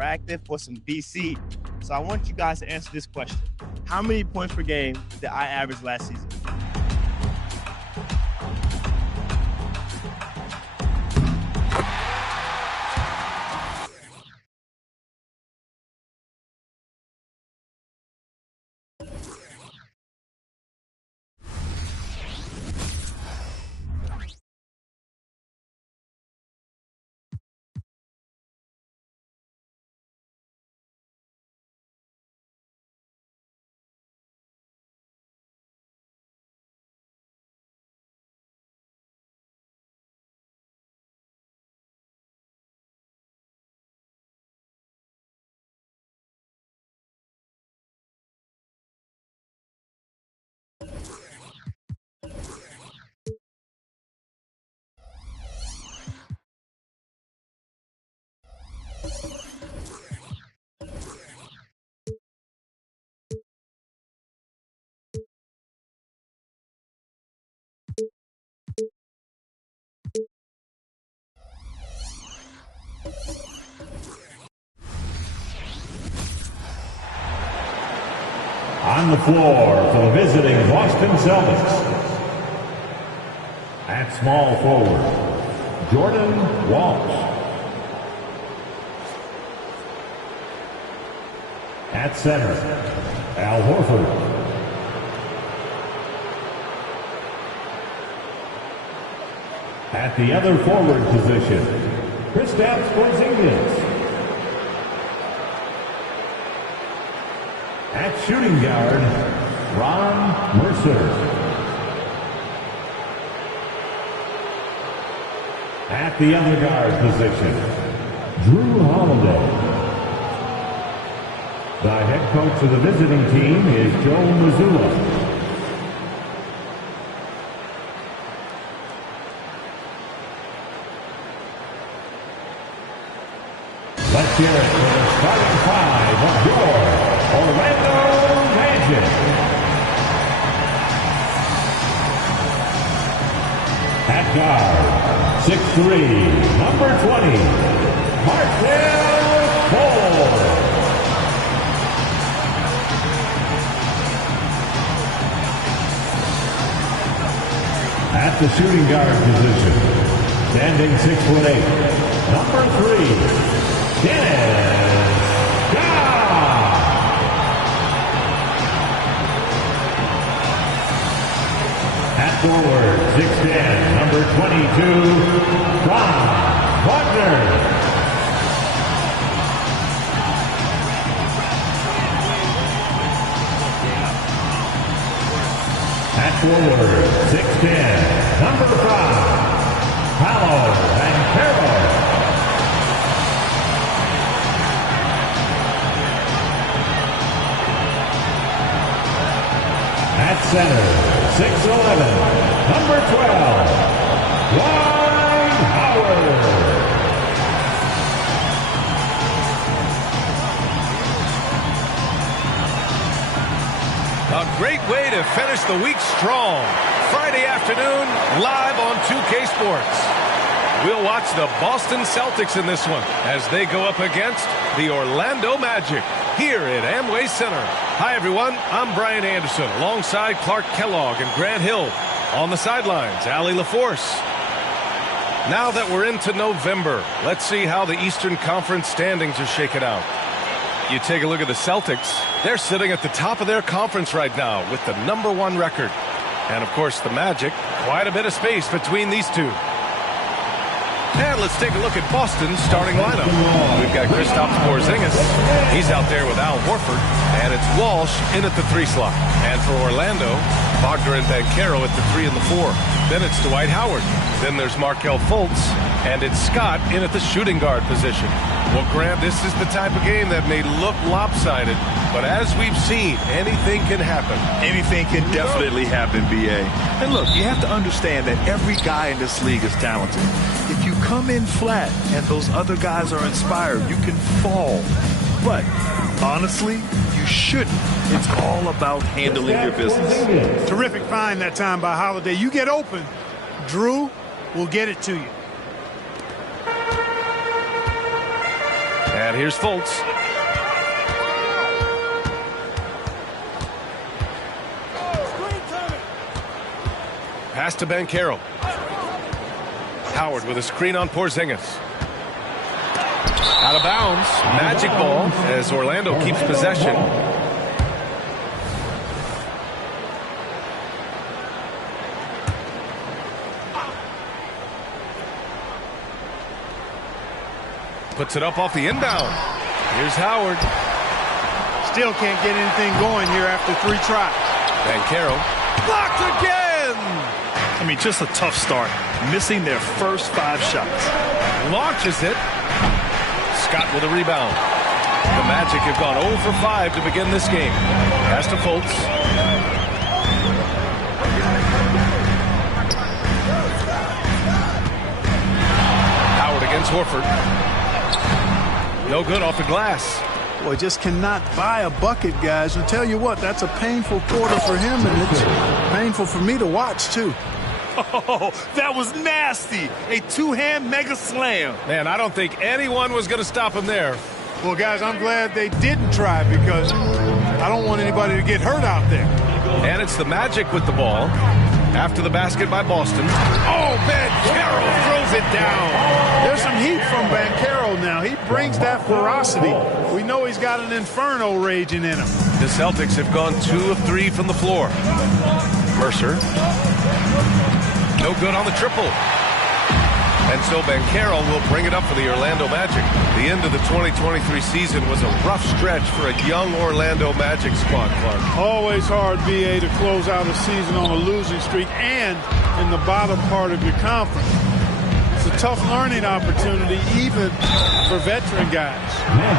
interactive for some BC. So I want you guys to answer this question. How many points per game did I average last season? On the floor for the visiting Boston Celtics, at small forward, Jordan Walsh. At center, Al Horford. At the other forward position, Kristaps Porzingis. At shooting guard, Ron Mercer. At the other guard position, Drew Holiday. The head coach of the visiting team is Joe Mazzulla. Let's hear it for the starting five of your Orlando Magic. At guard, 6'3", number 20, Markelle Fultz. At the shooting guard position, standing 6'8", number 3, Dennis Scott. At forward, 6'10", number 22, Franz Wagner. At forward, 6'10", number 5, Paolo Banchero. At center, 6'11", number 12, Dwight Howard. A great way to finish the week strong. Friday afternoon, live on 2K Sports. We'll watch the Boston Celtics in this one as they go up against the Orlando Magic here at Amway Center. Hi, everyone. I'm Brian Anderson alongside Clark Kellogg and Grant Hill. On the sidelines, Allie LaForce. Now that we're into November, let's see how the Eastern Conference standings are shaken out. You take a look at the Celtics. They're sitting at the top of their conference right now with the #1 record. And, of course, the Magic, quite a bit of space between these two. And let's take a look at Boston's starting lineup. We've got Kristaps Porzingis. He's out there with Al Horford. And it's Walsh in at the 3 slot. And for Orlando, Wagner and Banchero at the 3 and the 4. Then it's Dwight Howard. Then there's Markelle Fultz. And it's Scott in at the shooting guard position. Well, Grant, this is the type of game that may look lopsided, but as we've seen, anything can happen. Anything can definitely happen, B.A. And look, you have to understand that every guy in this league is talented. If you come in flat and those other guys are inspired, you can fall. But honestly, you shouldn't. It's all about handling your business. Terrific find that time by Holiday. You get open, Drew will get it to you. And here's Fultz. Pass to Banchero. Howard with a screen on Porzingis. Out of bounds. Magic ball as Orlando keeps possession. Puts it up off the inbound. Here's Howard. Still can't get anything going here after 3 tries. Banchero. Blocked again! I mean, just a tough start. Missing their first 5 shots. Launches it. Scott with a rebound. The Magic have gone 0 for 5 to begin this game. Pass to Fultz. Howard against Horford. No good off the glass. Boy, just cannot buy a bucket, guys. And tell you what, that's a painful quarter for him, and it's painful for me to watch, too. Oh, that was nasty. A 2-hand mega slam. Man, I don't think anyone was going to stop him there. Well, guys, I'm glad they didn't try because I don't want anybody to get hurt out there. And it's the Magic with the ball. After the basket by Boston. Oh, Banchero throws it down. There's some heat from Banchero now. He brings that ferocity. We know he's got an inferno raging in him. The Celtics have gone 2 of 3 from the floor. Mercer. No good on the triple. And so Banchero will bring it up for the Orlando Magic. The end of the 2023 season was a rough stretch for a young Orlando Magic squad, Clark. Always hard, BA, to close out a season on a losing streak and in the bottom part of your conference. It's a tough learning opportunity, even for veteran guys.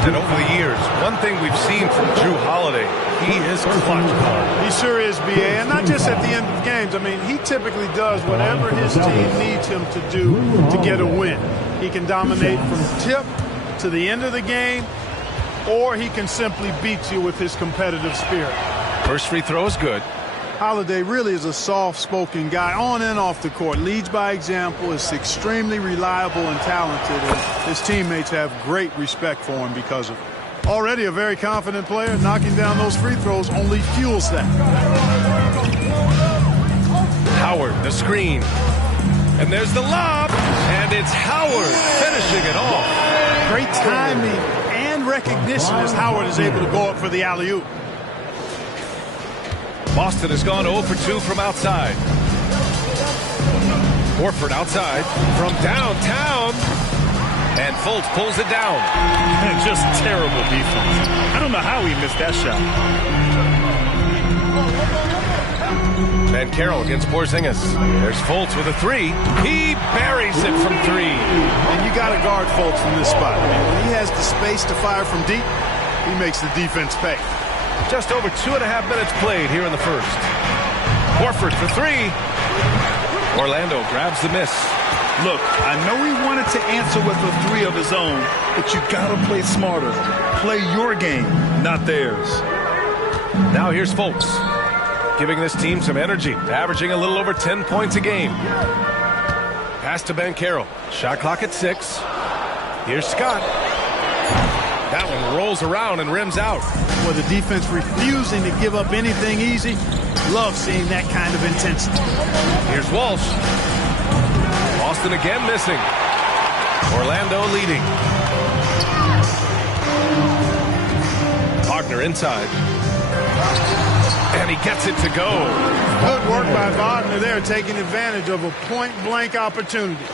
And over the years, one thing we've seen from Drew Holiday, he is clutch. He sure is, BA, and not just at the end of games. I mean, he typically does whatever his team needs him to do to get a win. He can dominate from tip to the end of the game, or he can simply beat you with his competitive spirit. First free throw is good. Holiday really is a soft-spoken guy on and off the court. Leads by example, is extremely reliable and talented, and his teammates have great respect for him because of it. Already a very confident player, knocking down those free throws only fuels that. Howard, the screen. And there's the lob, and it's Howard finishing it off. Great timing and recognition as Howard is able to go up for the alley-oop. Boston has gone 0 for 2 from outside. Horford outside from downtown. And Fultz pulls it down. And just terrible defense. I don't know how he missed that shot. Banchero against Porzingis. There's Fultz with a 3. He buries it from 3. And you got to guard Fultz from this spot. I mean, when he has the space to fire from deep, he makes the defense pay. Just over 2.5 minutes played here in the first. Horford for 3. Orlando grabs the miss. Look, I know he wanted to answer with a 3 of his own, but you gotta play smarter. Play your game, not theirs. Now here's Fultz, giving this team some energy, averaging a little over 10 points a game. Pass to Banchero. Shot clock at 6. Here's Scott. That one rolls around and rims out. Well, the defense refusing to give up anything easy. Love seeing that kind of intensity. Here's Walsh. Boston again missing. Orlando leading. Wagner inside. And he gets it to go. Good work by Wagner there, taking advantage of a point-blank opportunity.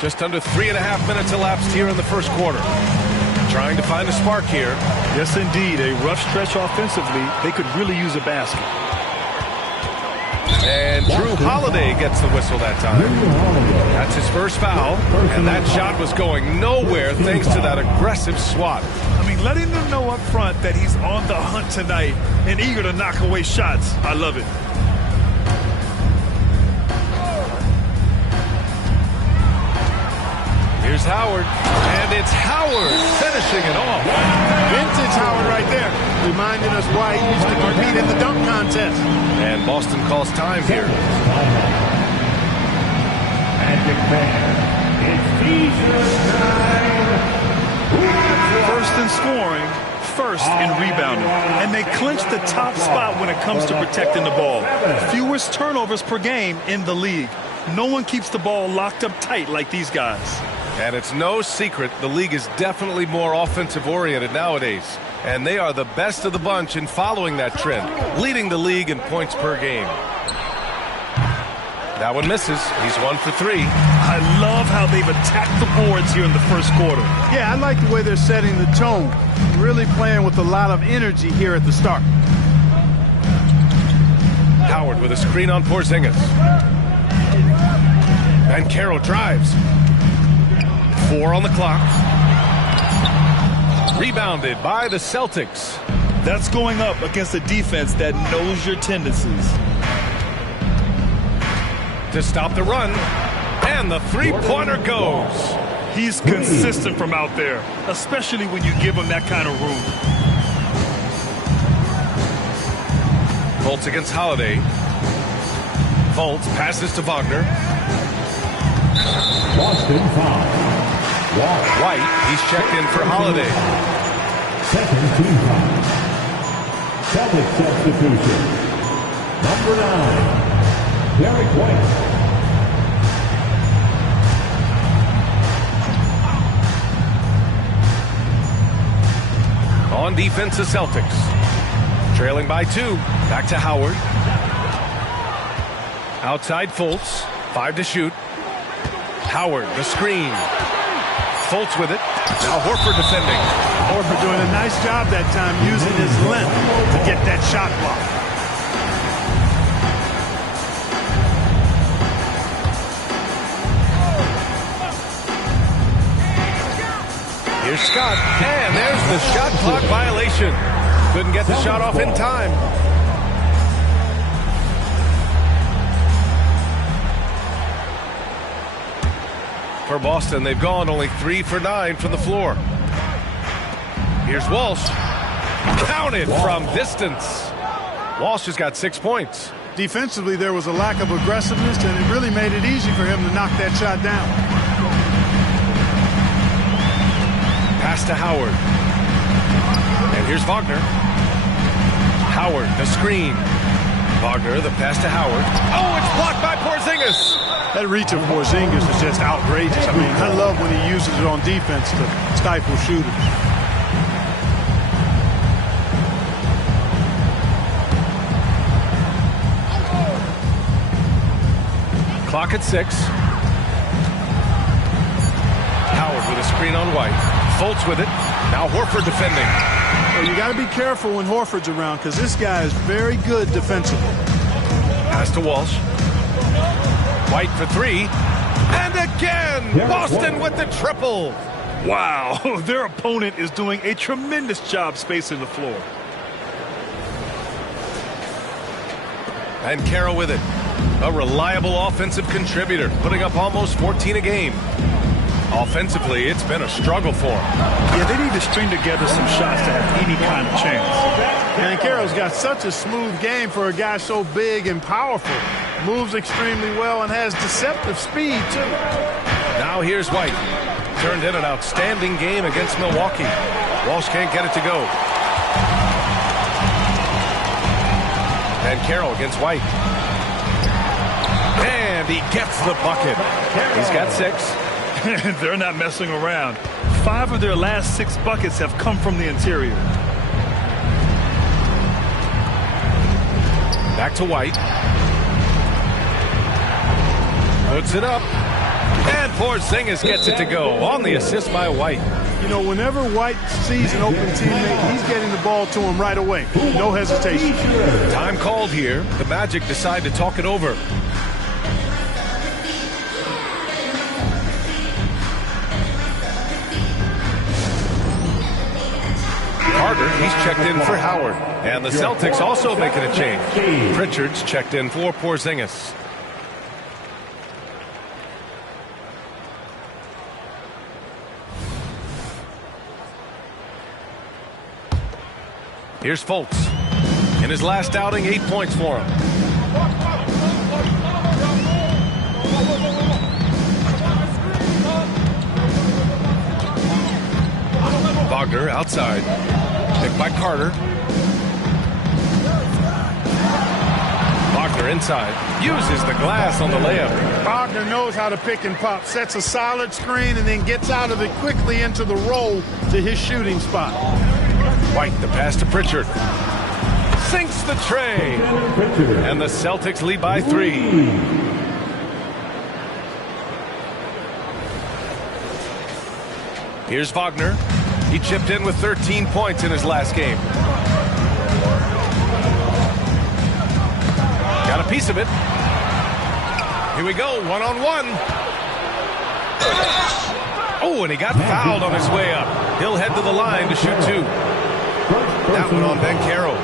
Just under 3.5 minutes elapsed here in the first quarter. Trying to find a spark here. Yes, indeed. A rough stretch offensively. They could really use a basket. And Drew Holiday gets the whistle that time. That's his first foul. And that shot was going nowhere thanks to that aggressive swat. I mean, letting them know up front that he's on the hunt tonight and eager to knock away shots. I love it. Here's Howard. And it's Howard finishing it off. Vintage Howard right there, reminding us why he used to compete in the dunk contest. And Boston calls time here. Magic Man, it's Easter time. First in scoring, first in rebounding. And they clinch the top spot when it comes to protecting the ball. Fewest turnovers per game in the league. No one keeps the ball locked up tight like these guys. And it's no secret the league is definitely more offensive-oriented nowadays. And they are the best of the bunch in following that trend, leading the league in points per game. That one misses. He's 1 for 3. I love how they've attacked the boards here in the first quarter. Yeah, I like the way they're setting the tone. Really playing with a lot of energy here at the start. Howard with a screen on Porzingis. And Carroll drives. 4 on the clock. Rebounded by the Celtics. That's going up against a defense that knows your tendencies. To stop the run, and the three-pointer goes. He's consistent from out there, especially when you give him that kind of room. Fultz against Holiday. Fultz passes to Wagner. Boston foul. White, he's checked in for Holiday. Second team foul. Celtic substitution. Number 9. Derek White. On defense, the Celtics. Trailing by 2. Back to Howard. Outside Fultz. 5 to shoot. Howard, the screen. Fultz with it. Now Horford defending. Horford doing a nice job that time using his length to get that shot block. Here's Scott, and there's the shot clock violation. Couldn't get the shot off in time. For Boston, they've gone only 3 for 9 from the floor. Here's Walsh. Counted from distance. Walsh has got 6 points. Defensively, there was a lack of aggressiveness, and it really made it easy for him to knock that shot down. Pass to Howard. And here's Wagner. Howard, the screen. Wagner, the pass to Howard. Oh, it's blocked by Porzingis. That reach of Porzingis is just outrageous. I mean, I love when he uses it on defense to stifle shooters. Clock at 6. Howard with a screen on White. Fultz with it. Now Horford defending. Well, you got to be careful when Horford's around because this guy is very good defensively. Pass to Walsh. White for 3. And again, Boston with the triple. Wow, their opponent is doing a tremendous job spacing the floor. And Carroll with it. A reliable offensive contributor, putting up almost 14 a game. Offensively, it's been a struggle for him. Yeah, they need to string together some shots to have any kind of chance. And Carroll's got such a smooth game for a guy so big and powerful. Moves extremely well and has deceptive speed, too. Now here's White. Turned in an outstanding game against Milwaukee. Walsh can't get it to go. And Carroll against White. And he gets the bucket. He's got 6. They're not messing around. 5 of their last 6 buckets have come from the interior. Back to White. Puts it up. And Porzingis gets it to go on the assist by White. You know, whenever White sees an open teammate, he's getting the ball to him right away. No hesitation. Time called here. The Magic decide to talk it over. Carter, he's checked in for Howard. And the Celtics also making a change. Pritchard's checked in for Porzingis. Here's Fultz. In his last outing, 8 points for him. Wagner outside. Picked by Carter. Wagner inside. Uses the glass on the layup. Wagner knows how to pick and pop. Sets a solid screen and then gets out of it quickly into the roll to his shooting spot. White, the pass to Pritchard. Sinks the tray. And the Celtics lead by 3. Here's Wagner. He chipped in with 13 points in his last game. Got a piece of it. Here we go, one-on-one. Oh, and he got fouled on his way up. He'll head to the line to shoot 2. That one on Ben Carroll.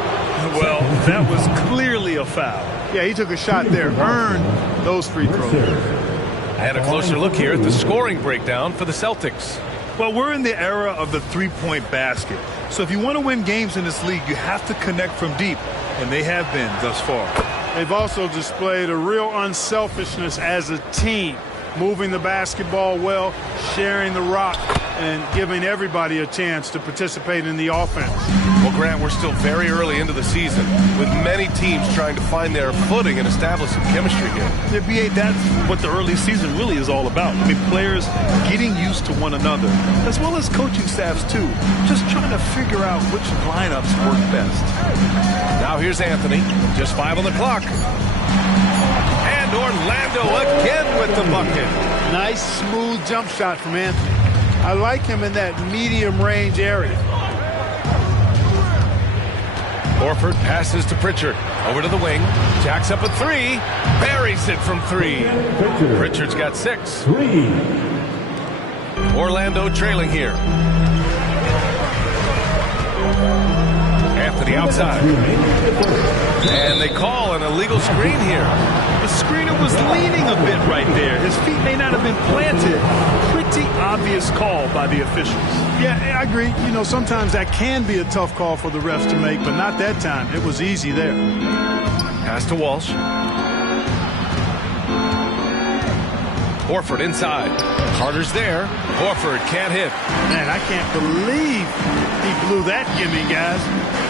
Well, that was clearly a foul. Yeah, he took a shot there, earned those free throws. And a closer look here at the scoring breakdown for the Celtics. Well, we're in the era of the three-point basket. So if you want to win games in this league, you have to connect from deep, and they have been thus far. They've also displayed a real unselfishness as a team, moving the basketball well, sharing the rock, and giving everybody a chance to participate in the offense. Well, Grant, we're still very early into the season, with many teams trying to find their footing and establish some chemistry here. The NBA, that's what the early season really is all about. I mean, players getting used to one another, as well as coaching staffs, too. Just trying to figure out which lineups work best. Now here's Anthony, just 5 on the clock. And Orlando again with the bucket. Nice, smooth jump shot from Anthony. I like him in that medium range area. Horford passes to Pritchard. Over to the wing. Jacks up a 3. Buries it from 3. Pritchard's got 6. Orlando trailing here. Anthony outside. And they call an illegal screen here. The screener was leaning a bit right there. His feet may not have been planted. Pretty obvious call by the officials. Yeah, I agree. You know, sometimes that can be a tough call for the refs to make, but not that time. It was easy there. Pass to Walsh. Horford inside. Carter's there. Horford can't hit. Man, I can't believe he blew that gimme, guys.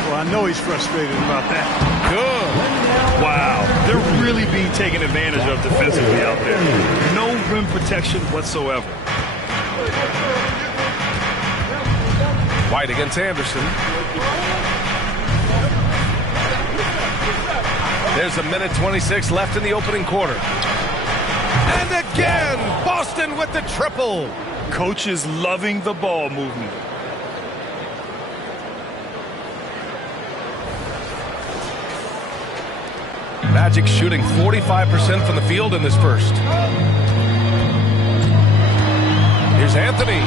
Well, I know he's frustrated about that. Good. Wow, they're really being taken advantage of defensively out there. No rim protection whatsoever. White against Anderson. There's a minute 26 left in the opening quarter. And again, Boston with the triple. Coach is loving the ball movement. Magic shooting 45% from the field in this first. Here's Anthony.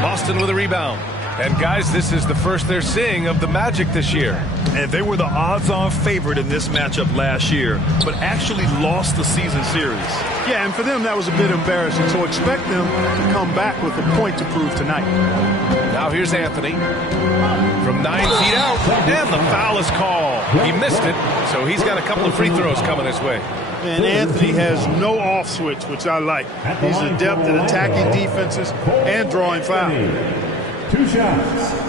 Boston with a rebound. And guys, this is the first they're seeing of the Magic this year. And they were the odds-on favorite in this matchup last year, but actually lost the season series. Yeah, and for them, that was a bit embarrassing. So expect them to come back with a point to prove tonight. Now here's Anthony. From 9 feet out, and the foul is called. He missed it, so he's got a couple of free throws coming his way. And Anthony has no off switch, which I like. He's adept at attacking defenses and drawing fouls. 2 shots.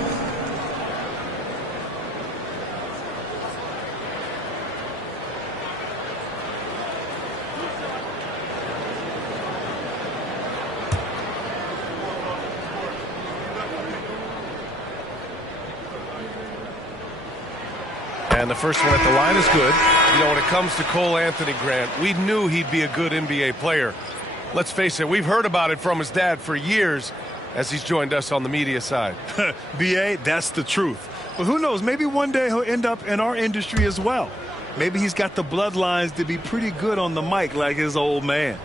And the first one at the line is good. You know, when it comes to Cole Anthony, Grant, we knew he'd be a good NBA player. Let's face it, we've heard about it from his dad for years as he's joined us on the media side. B.A., that's the truth. But who knows, maybe one day he'll end up in our industry as well. Maybe he's got the bloodlines to be pretty good on the mic like his old man.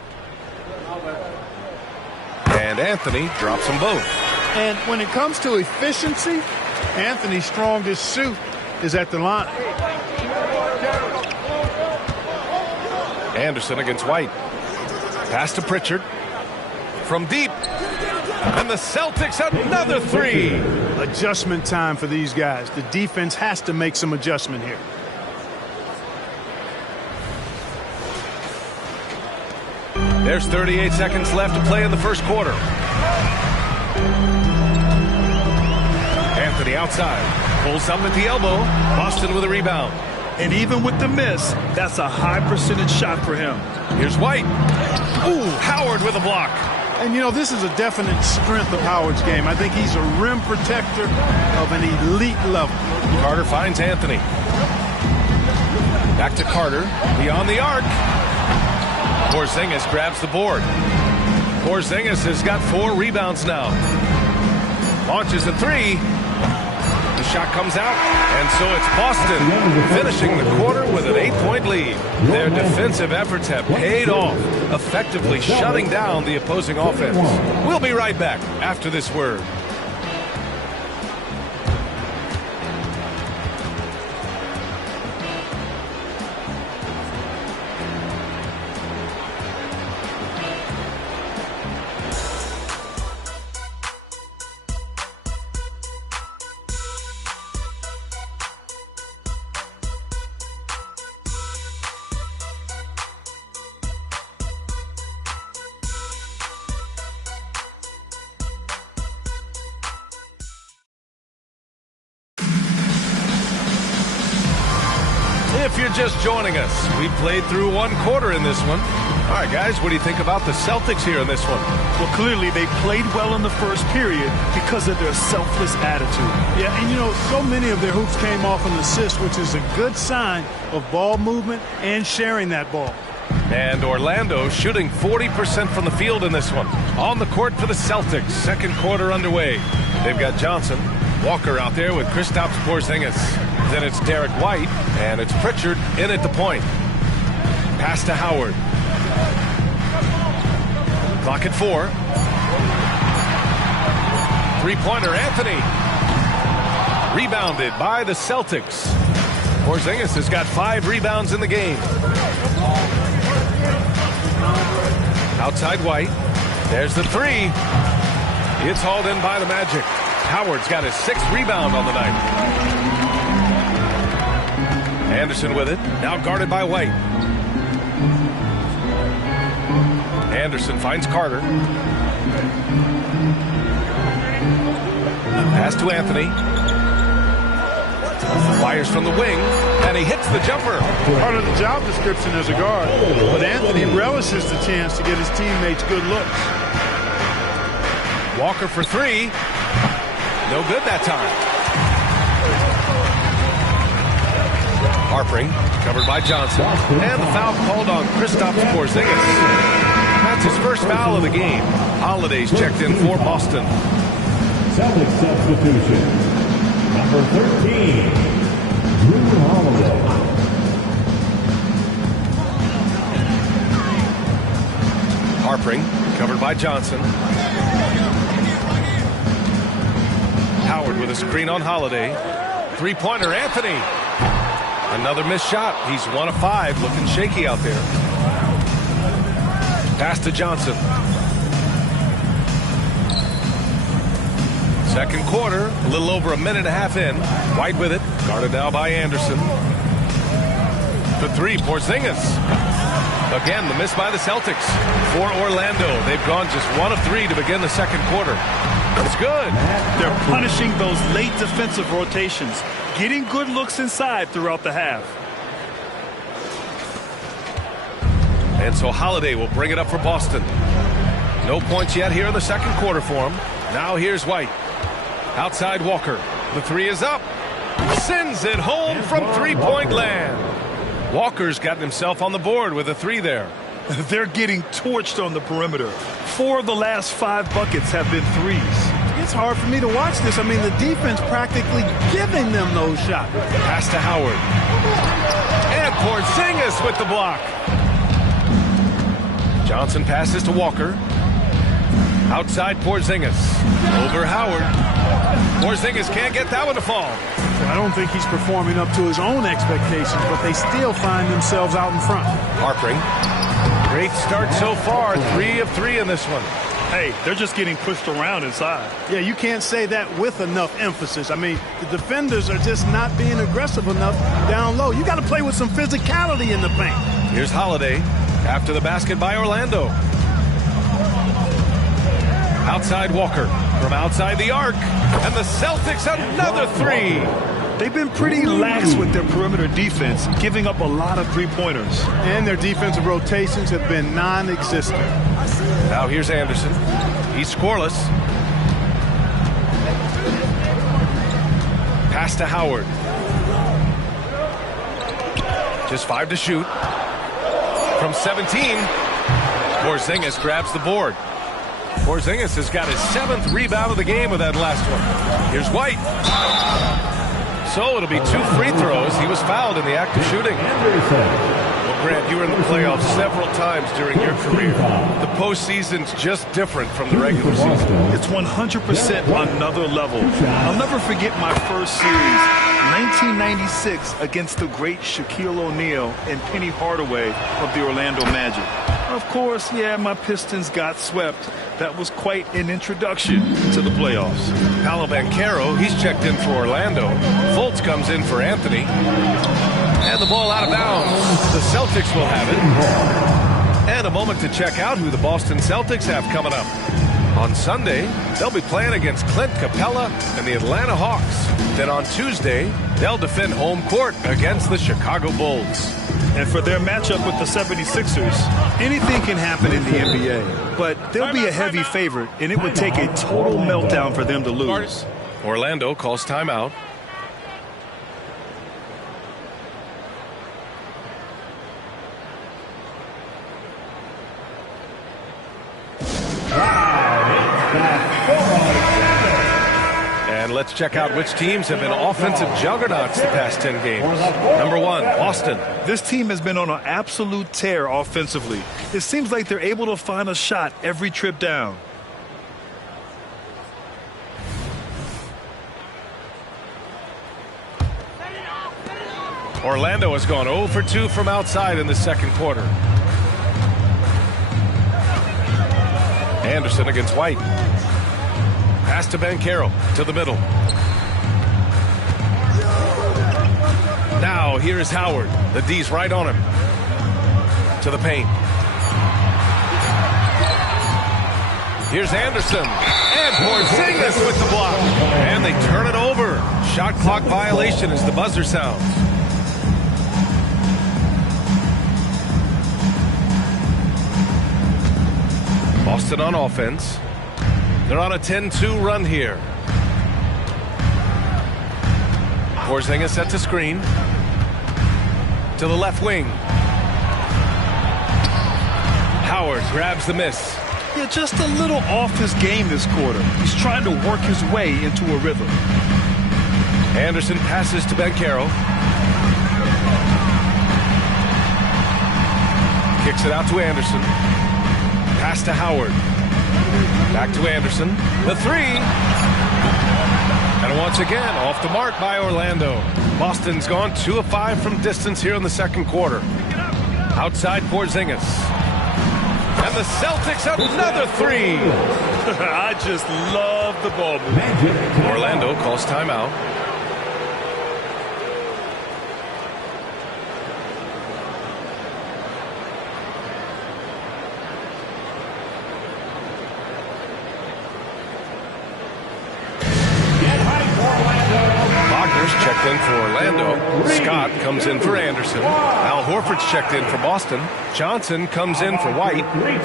And Anthony drops them both. And when it comes to efficiency, Anthony's strongest suit is at the line. Anderson against White. Pass to Pritchard. From deep. And the Celtics another 3. Adjustment time for these guys. The defense has to make some adjustment here. There's 38 seconds left to play in the first quarter. Anthony outside. Pulls up at the elbow. Boston with a rebound. And even with the miss, that's a high percentage shot for him. Here's White. Ooh, Howard with a block. And, you know, this is a definite strength of Howard's game. I think he's a rim protector of an elite level. Carter finds Anthony. Back to Carter. Beyond the arc. Porzingis grabs the board. Porzingis has got 4 rebounds now. Launches a 3. The shot comes out, and so it's Boston finishing the quarter with an 8-point lead. Their defensive efforts have paid off, effectively shutting down the opposing offense. We'll be right back after this word. If you're just joining us, we played through 1 quarter in this one. All right, guys, what do you think about the Celtics here in this one? Well, clearly they played well in the first period because of their selfless attitude. Yeah, and you know, so many of their hoops came off an assist, which is a good sign of ball movement and sharing that ball. And Orlando shooting 40% from the field in this one. On the court for the Celtics, second quarter underway. They've got Johnson, Walker out there with Kristaps Porzingis. Then it's Derek White, and it's Pritchard in at the point. Pass to Howard. Clock at 4. Three-pointer, Anthony. Rebounded by the Celtics. Porzingis has got 5 rebounds in the game. Outside White. There's the 3. It's hauled in by the Magic. Howard's got his 6th rebound on the night. Anderson with it. Now guarded by White. Anderson finds Carter. Pass to Anthony. Fires from the wing, and he hits the jumper. Part of the job description as a guard, but Anthony relishes the chance to get his teammates good looks. Walker for 3. No good that time. Harpering, covered by Johnson. And the foul called on Kristaps Porzingis. That's his first foul of the game. Holiday's checked in for Boston. Celtics substitution. Number 13, Drew Holiday. Harpering, covered by Johnson. Howard with a screen on Holiday. Three-pointer, Anthony. Another missed shot. He's 1 of 5, looking shaky out there. Pass to Johnson. Second quarter, a little over a minute and a half in. White with it, guarded now by Anderson. For 3, Porzingis. Again, the miss by the Celtics. For Orlando, they've gone just 1 of 3 to begin the second quarter. It's good. They're punishing those late defensive rotations, getting good looks inside throughout the half. And so Holiday will bring it up for Boston. No points yet here in the second quarter for him. Now here's White. Outside Walker. The 3 is up. Sends it home from three-point land. Walker's gotten himself on the board with a 3 there. They're getting torched on the perimeter. 4 of the last 5 buckets have been 3s. It's hard for me to watch this. I mean, the defense practically giving them those shots. Pass to Howard. And Porzingis with the block. Johnson passes to Walker. Outside Porzingis. Over Howard. Porzingis can't get that one to fall. I don't think he's performing up to his own expectations, but they still find themselves out in front. Harpering. Great start so far. 3 of 3 in this one. Hey, they're just getting pushed around inside. Yeah, you can't say that with enough emphasis. I mean, the defenders are just not being aggressive enough down low. You got to play with some physicality in the paint. Here's Holiday after the basket by Orlando. Outside Walker. from outside the arc, and the Celtics another three. They've been pretty lax with their perimeter defense, giving up a lot of three-pointers. And their defensive rotations have been non-existent. Now here's Anderson. He's scoreless. Pass to Howard. Just 5 to shoot. From 17, Porzingis grabs the board. Porzingis has got his 7th rebound of the game with that last one. Here's White. So it'll be 2 free throws. He was fouled in the act of shooting. Well, Grant, you were in the playoffs several times during your career. The postseason's just different from the regular season. It's 100% another level. I'll never forget my first series, 1996, against the great Shaquille O'Neal and Penny Hardaway of the Orlando Magic. Of course, yeah, my Pistons got swept. That was quite an introduction to the playoffs. Paolo Banchero, he's checked in for Orlando. Fultz comes in for Anthony. And the ball out of bounds. The Celtics will have it. And a moment to check out who the Boston Celtics have coming up. On Sunday, they'll be playing against Clint Capella and the Atlanta Hawks. Then on Tuesday, they'll defend home court against the Chicago Bulls. And for their matchup with the 76ers, anything can happen in the NBA. But they'll be a heavy favorite, and it would take a total meltdown for them to lose. Orlando calls timeout. And let's check out which teams have been offensive juggernauts the past 10 games. Number 1, Boston. This team has been on an absolute tear offensively. It seems like they're able to find a shot every trip down. Orlando has gone 0 for 2 from outside in the second quarter. Anderson against White. Pass to Banchero to the middle. Now here is Howard. The D's right on him. To the paint. Here's Anderson. And Porzingis with the block. And they turn it over. Shot clock violation as the buzzer sounds. Boston on offense. They're on a 10-2 run here. Porzingis set to screen. To the left wing. Howard grabs the miss. Yeah, just a little off his game this quarter. He's trying to work his way into a rhythm. Anderson passes to Banchero. Kicks it out to Anderson. Pass to Howard. Back to Anderson. The 3. And once again, off the mark by Orlando. Boston's gone 2 of 5 from distance here in the second quarter. Outside Porzingis. And the Celtics have another 3. I just love the ball movement. Orlando calls timeout. Checked in for Orlando. Scott comes in for Anderson. Al Horford's checked in for Boston. Johnson comes in for White. 3, 2, 1,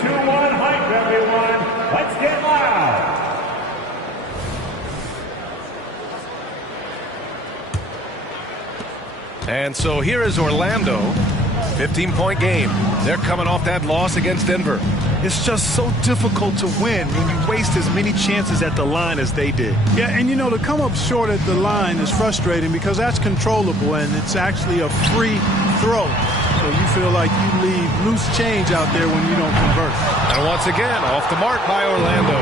hype, everyone. Let's get loud. And so here is Orlando. 15-point game. They're coming off that loss against Denver. It's just so difficult to win when you waste as many chances at the line as they did. Yeah, and you know, to come up short at the line is frustrating because that's controllable and it's actually a free throw. So you feel like you leave loose change out there when you don't convert. And once again, off the mark by Orlando.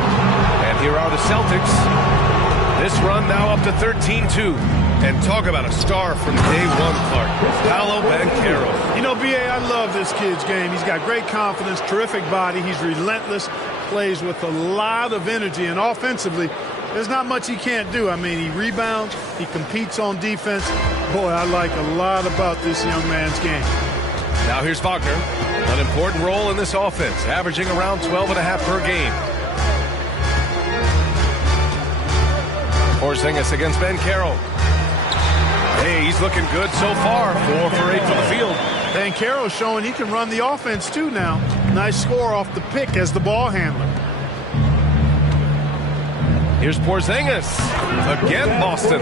And here are the Celtics. This run now up to 13-2. And talk about a star from day one, Clark. Paolo Banchero. You know, B.A., I love this kid's game. He's got great confidence, terrific body. He's relentless, plays with a lot of energy. And offensively, there's not much he can't do. I mean, he rebounds, he competes on defense. Boy, I like a lot about this young man's game. Now here's Wagner. An important role in this offense, averaging around 12.5 per game. Porzingis against Banchero. Hey, he's looking good so far. 4 for 8 from the field. Banchero's showing he can run the offense too now. Nice score off the pick as the ball handler. Here's Porzingis. Again, Boston.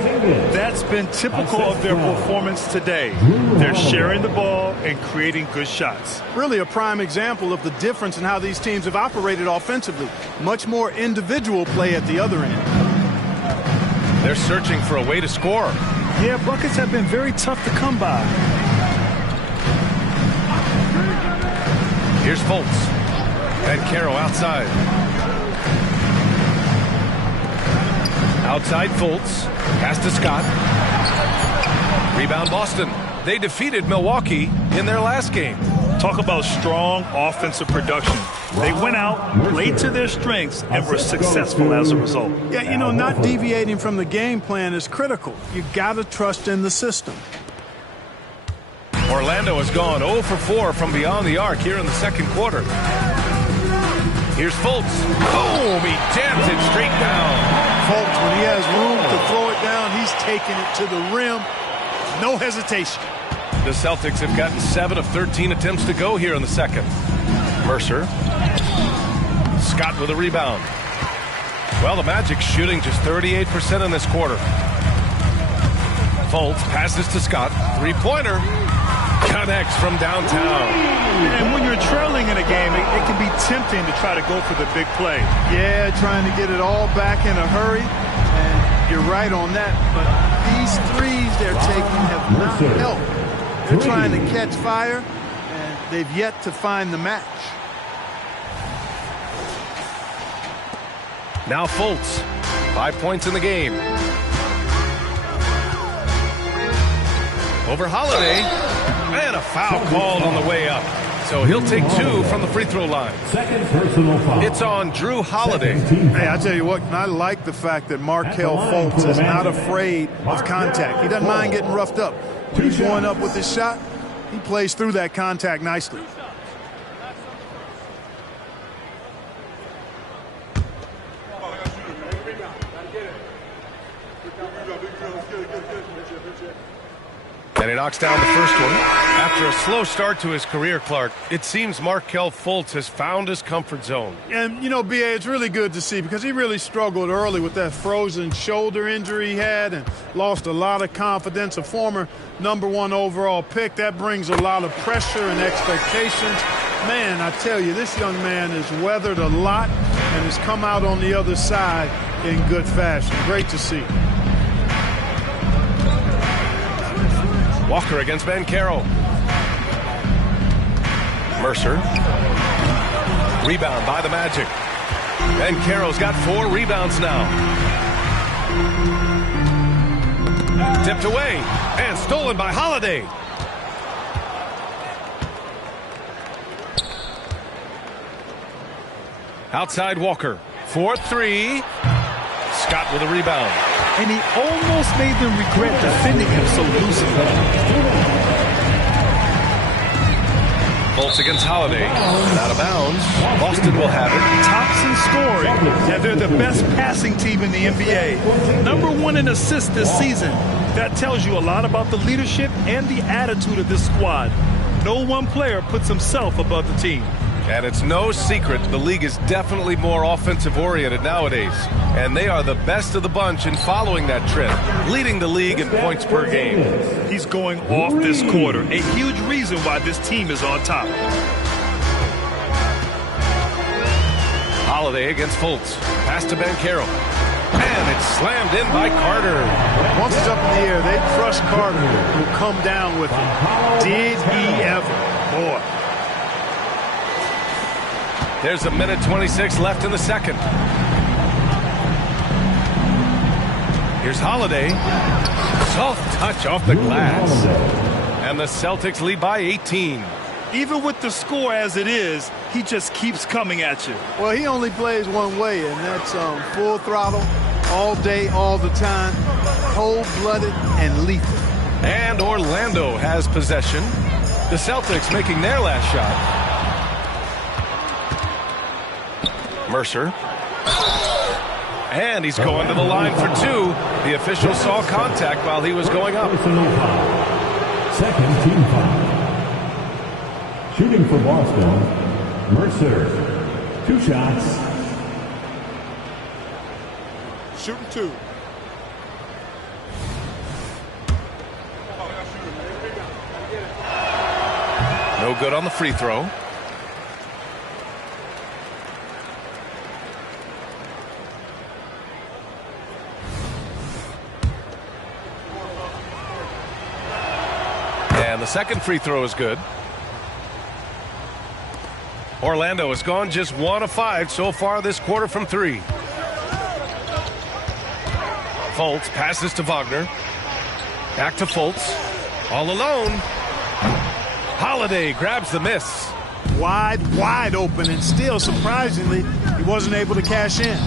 That's been typical of their performance today. They're sharing the ball and creating good shots. Really a prime example of the difference in how these teams have operated offensively. Much more individual play at the other end. They're searching for a way to score. Yeah, buckets have been very tough to come by. Here's Fultz. Banchero outside. Outside Fultz. Pass to Scott. Rebound Boston. They defeated Milwaukee in their last game. Talk about strong offensive production. They went out, played to their strengths, and were successful as a result. Yeah, you know, not deviating from the game plan is critical. You got to trust in the system. Orlando has gone 0 for 4 from beyond the arc here in the second quarter. Here's Fultz. Boom! He jams it straight down. Fultz, when he has room to throw it down, he's taking it to the rim. No hesitation. The Celtics have gotten 7 of 13 attempts to go here in the second. Mercer. Scott with a rebound. Well, the Magic's shooting just 38% in this quarter. Fultz passes to Scott. Three-pointer. Connects from downtown. And when you're trailing in a game, it can be tempting to try to go for the big play. Yeah, trying to get it all back in a hurry. And you're right on that. But these threes they're taking have not helped. They're trying to catch fire, and they've yet to find the match. Now Fultz. 5 points in the game. Over Holiday. And a foul called on the way up. So he'll take 2 from the free throw line. Second personal foul. It's on Drew Holiday. Hey, I tell you what, I like the fact that Markelle Fultz is not afraid of contact. He doesn't mind getting roughed up. When he's going up with his shot, he plays through that contact nicely. And he knocks down the first one. After a slow start to his career, Clark, it seems Markelle Fultz has found his comfort zone. And, you know, B.A., it's really good to see because he really struggled early with that frozen shoulder injury he had and lost a lot of confidence. A former #1 overall pick, that brings a lot of pressure and expectations. Man, I tell you, this young man has weathered a lot and has come out on the other side in good fashion. Great to see. Walker against Banchero. Mercer. Rebound by the Magic. Banchero's got 4 rebounds now. Tipped away and stolen by Holiday. Outside Walker. 4-3. Scott with a rebound. And he almost made them regret defending him so loosely. Fultz against Holiday. Out of bounds. Boston will have it. Tops in scoring. Yeah, they're the best passing team in the NBA. #1 in assists this season. That tells you a lot about the leadership and the attitude of this squad. No one player puts himself above the team. And it's no secret the league is definitely more offensive-oriented nowadays. And they are the best of the bunch in following that trend, leading the league in points per game. He's going off this quarter, a huge reason why this team is on top. Holiday against Fultz. Pass to Banchero. And it's slammed in by Carter. Once it's up in the air, they trust Carter will come down with it. Did he ever? Boy. There's a minute 26 left in the second. Here's Holiday. Soft touch off the glass. And the Celtics lead by 18. Even with the score as it is, he just keeps coming at you. Well, he only plays one way, and that's full throttle, all day, all the time, cold-blooded and lethal. And Orlando has possession. The Celtics making their last shot. And he's going to the line for two. The official saw contact while he was going up. Second team foul. Shooting for Boston, Mercer. 2 shots. Shooting 2. No good on the free throw. And the second free throw is good. Orlando has gone just 1 of 5 so far this quarter from 3. Fultz passes to Wagner. Back to Fultz. All alone. Holiday grabs the miss. Wide open, and still, surprisingly, he wasn't able to cash in.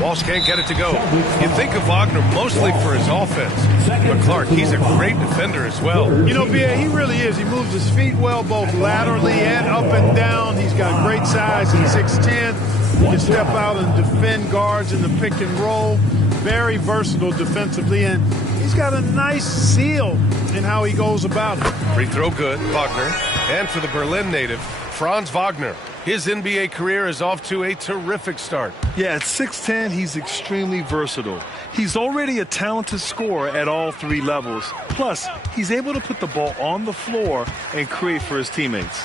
Walsh can't get it to go. You think of Wagner mostly for his offense, but Clark, he's a great defender as well. You know, B.A., he really is. He moves his feet well, both laterally and up and down. He's got great size at 6'10". He can step out and defend guards in the pick and roll. Very versatile defensively, and he's got a nice seal in how he goes about it. Free throw good, Wagner. And for the Berlin native, Franz Wagner. His NBA career is off to a terrific start. Yeah, at 6'10", he's extremely versatile. He's already a talented scorer at all 3 levels. Plus, he's able to put the ball on the floor and create for his teammates.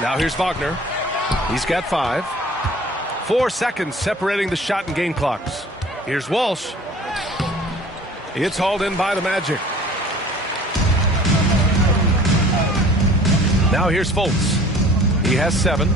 Now here's Wagner. He's got 5. 4 seconds separating the shot and game clocks. Here's Walsh. It's hauled in by the Magic. Now here's Fultz. He has 7.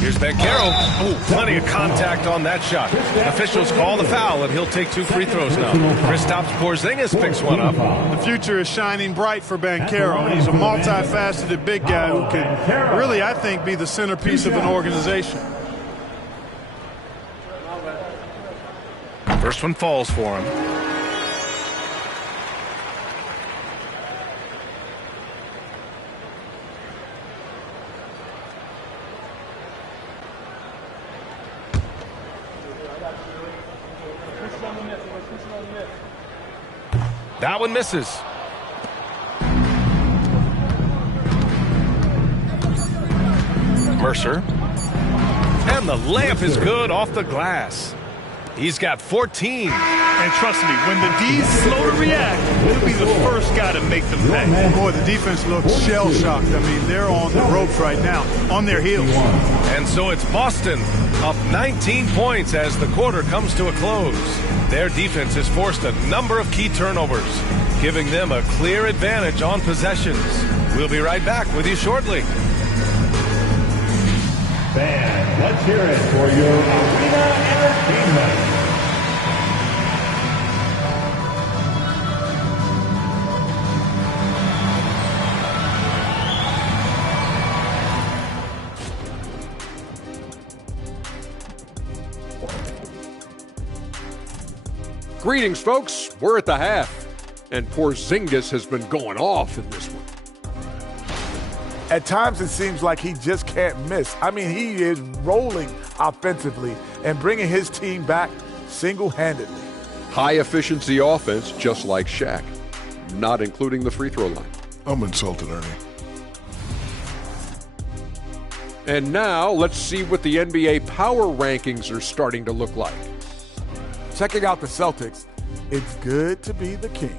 Here's Banchero. Ooh, plenty of contact on that shot. Officials call the foul, and he'll take 2 free throws now. Kristaps Porzingis picks one up. The future is shining bright for Banchero. He's a multifaceted big guy who can really, I think, be the centerpiece of an organization. First one falls for him. That one misses. Mercer. And the layup is good off the glass. He's got 14. And trust me, when the D's slow to react, he'll be the first guy to make them pay. Boy, the defense looks shell-shocked. I mean, they're on the ropes right now, on their heels. And so it's Boston up 19 points as the quarter comes to a close. Their defense has forced a number of key turnovers, giving them a clear advantage on possessions. We'll be right back with you shortly. Fans, let's hear it for your arena entertainment. Greetings, folks. We're at the half, and Porzingis has been going off in this one. At times, it seems like he just can't miss. I mean, he is rolling offensively and bringing his team back single-handedly. High-efficiency offense, just like Shaq, not including the free throw line. I'm insulted, Ernie. And now, let's see what the NBA power rankings are starting to look like. Checking out the Celtics, it's good to be the king.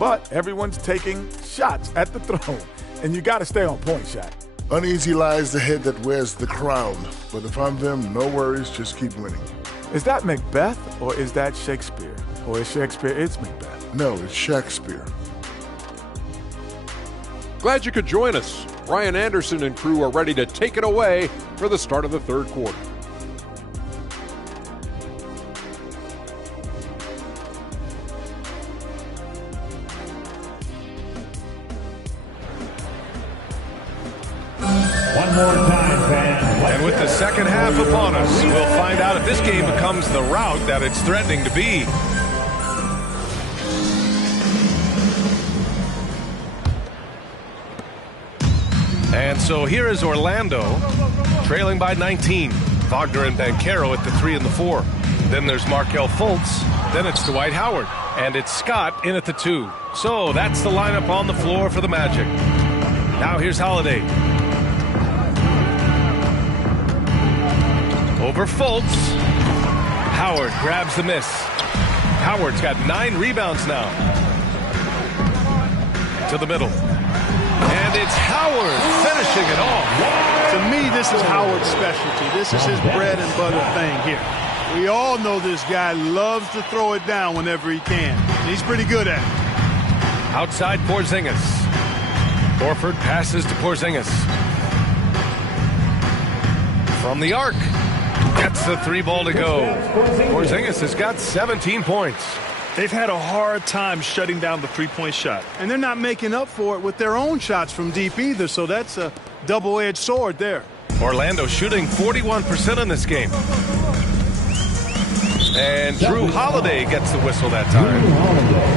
But everyone's taking shots at the throne. And you got to stay on point, Shaq. Uneasy lies the head that wears the crown. But if I'm them, no worries, just keep winning. Is that Macbeth or is that Shakespeare? Or is Shakespeare, it's Macbeth? No, it's Shakespeare. Glad you could join us. Ryan Anderson and crew are ready to take it away for the start of the third quarter. One more time, fans. And with the second half upon us, we'll find out if this game becomes the rout that it's threatening to be. And so here is Orlando, trailing by 19. Wagner and Banchero at the 3 and the 4. Then there's Markelle Fultz. Then it's Dwight Howard. And it's Scott in at the 2. So that's the lineup on the floor for the Magic. Now here's Holiday. Over Fultz. Howard grabs the miss. Howard's got 9 rebounds now. To the middle. And it's Howard finishing it off. To me, this is Howard's specialty. This is his bread and butter thing here. We all know this guy loves to throw it down whenever he can. He's pretty good at it. Outside Porzingis. Horford passes to Porzingis. From the arc. Gets the 3 ball to go. Porzingis has got 17 points. They've had a hard time shutting down the three-point shot. And they're not making up for it with their own shots from deep either, so that's a double-edged sword there. Orlando shooting 41% in this game. And Drew Holiday gets the whistle that time.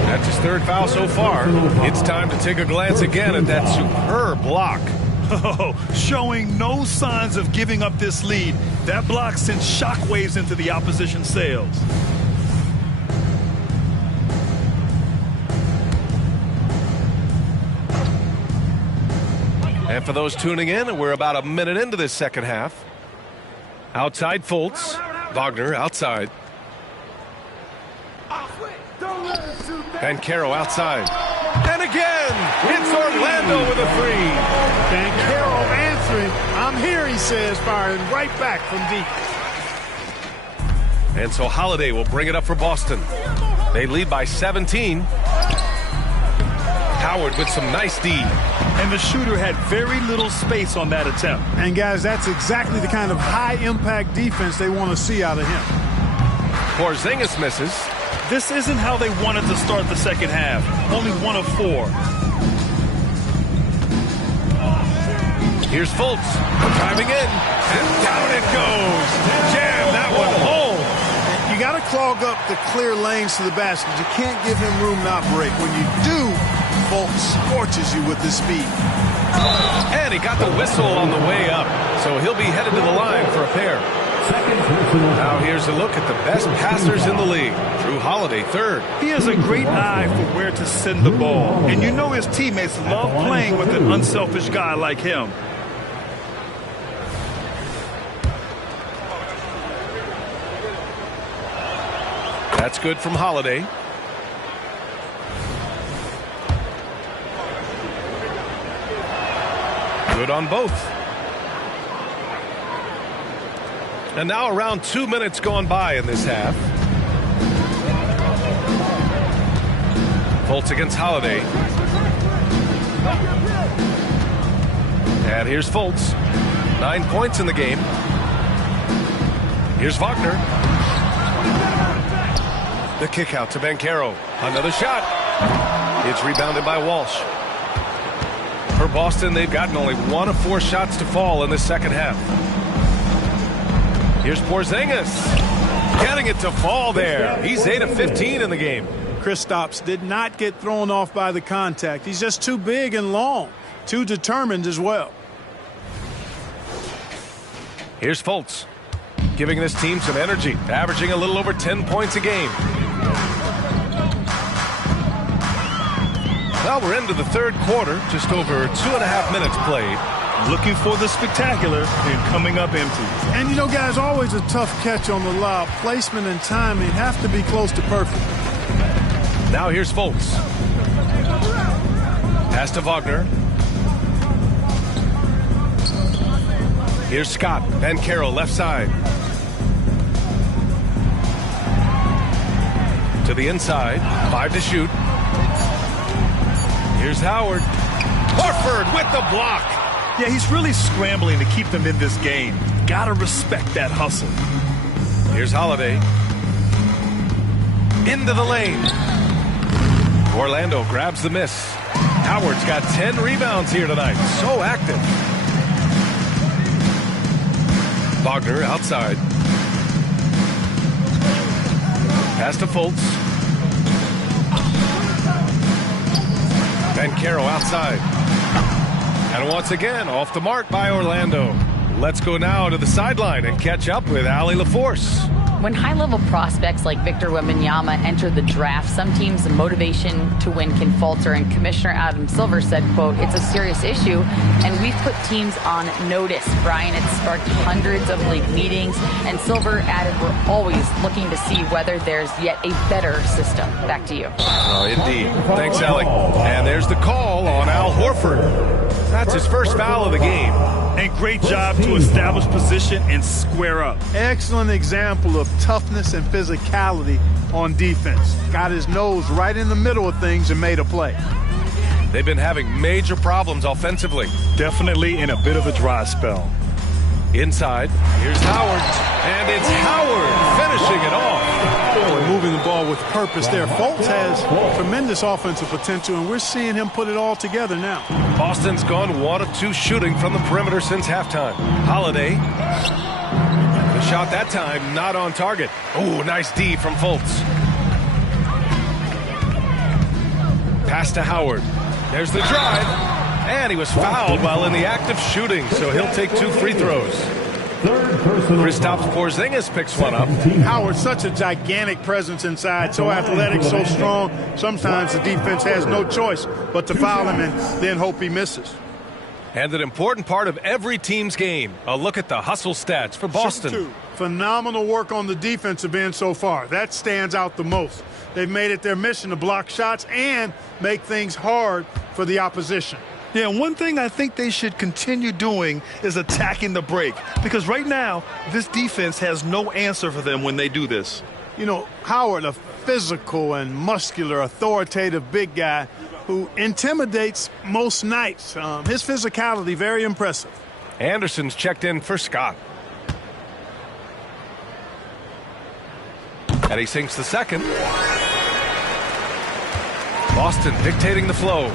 That's his 3rd foul so far. It's time to take a glance again at that superb block. Oh, showing no signs of giving up this lead. That block sent shockwaves into the opposition sails. And for those tuning in, we're about a minute into this second half. Outside Fultz. Wagner outside. Banchero outside. And again, it's Orlando with a 3. Banchero answering. I'm here, he says, firing right back from deep. And so Holiday will bring it up for Boston. They lead by 17. Howard with some nice D. And the shooter had very little space on that attempt. And, guys, that's exactly the kind of high-impact defense they want to see out of him. Porzingis misses. This isn't how they wanted to start the second half. Only 1 of 4. Here's Fultz. Driving in. And down it goes. Jam that one home. You got to clog up the clear lanes to the basket. You can't give him room to operate. When you do, Fultz scorches you with his speed. And he got the whistle on the way up. So he'll be headed to the line for a pair. Now here's a look at the best passers in the league. Drew Holiday, 3rd. He has a great eye for where to send the ball. And you know his teammates love playing with an unselfish guy like him. That's good from Holiday. Good on both. And now around 2 minutes gone by in this half. Fultz against Holiday. And here's Fultz. 9 points in the game. Here's Wagner. The kick out to Banchero. Another shot. It's rebounded by Walsh. For Boston, they've gotten only 1 of 4 shots to fall in the second half. Here's Porzingis. Getting it to fall there. He's 8 of 15 in the game. Kristaps did not get thrown off by the contact. He's just too big and long. Too determined as well. Here's Fultz. Giving this team some energy. Averaging a little over 10 points a game. Well, we're into the 3rd quarter. Just over 2.5 minutes played. Looking for the spectacular and coming up empty. And, you know, guys, always a tough catch on the lob. Placement and timing have to be close to perfect. Now here's Fultz. Pass to Wagner. Here's Scott. Banchero left side. To the inside. 5 to shoot. Here's Howard. Horford with the block. Yeah, he's really scrambling to keep them in this game. Gotta respect that hustle. Here's Holiday. Into the lane. Orlando grabs the miss. Howard's got 10 rebounds here tonight. So active. Wagner outside. Pass to Fultz. Banchero outside. And once again, off the mark by Orlando. Let's go now to the sideline and catch up with Allie LaForce. When high-level prospects like Victor Wembanyama enter the draft, some teams' motivation to win can falter, and Commissioner Adam Silver said, quote, "It's a serious issue, and we've put teams on notice." Brian, it sparked hundreds of league meetings, and Silver added, "We're always looking to see whether there's yet a better system." Back to you. Oh, indeed. Thanks, Allie. And there's the call on Al Horford. That's his first foul of the game. And great job to establish position and square up. Excellent example of toughness and physicality on defense. Got his nose right in the middle of things and made a play. They've been having major problems offensively. Definitely in a bit of a dry spell. Inside, here's Howard, and it's Howard finishing it off. Boy, moving the ball with purpose there. Fultz has tremendous offensive potential, and we're seeing him put it all together now. Boston's gone 1 of 2 shooting from the perimeter since halftime. Holiday. The shot that time not on target. Oh, nice D from Fultz. Pass to Howard. There's the drive. And he was fouled while in the act of shooting, so he'll take 2 free throws. Kristaps Porzingis picks one up. Howard, such a gigantic presence inside, so athletic, so strong. Sometimes the defense has no choice but to foul him and then hope he misses. And an important part of every team's game. A look at the hustle stats for Boston. Phenomenal work on the defensive end so far. That stands out the most. They've made it their mission to block shots and make things hard for the opposition. Yeah, one thing I think they should continue doing is attacking the break. Because right now, this defense has no answer for them when they do this. You know, Howard, a physical and muscular, authoritative big guy who intimidates most nights. His physicality, very impressive. Anderson's checked in for Scott. And he sinks the second. Boston dictating the flow.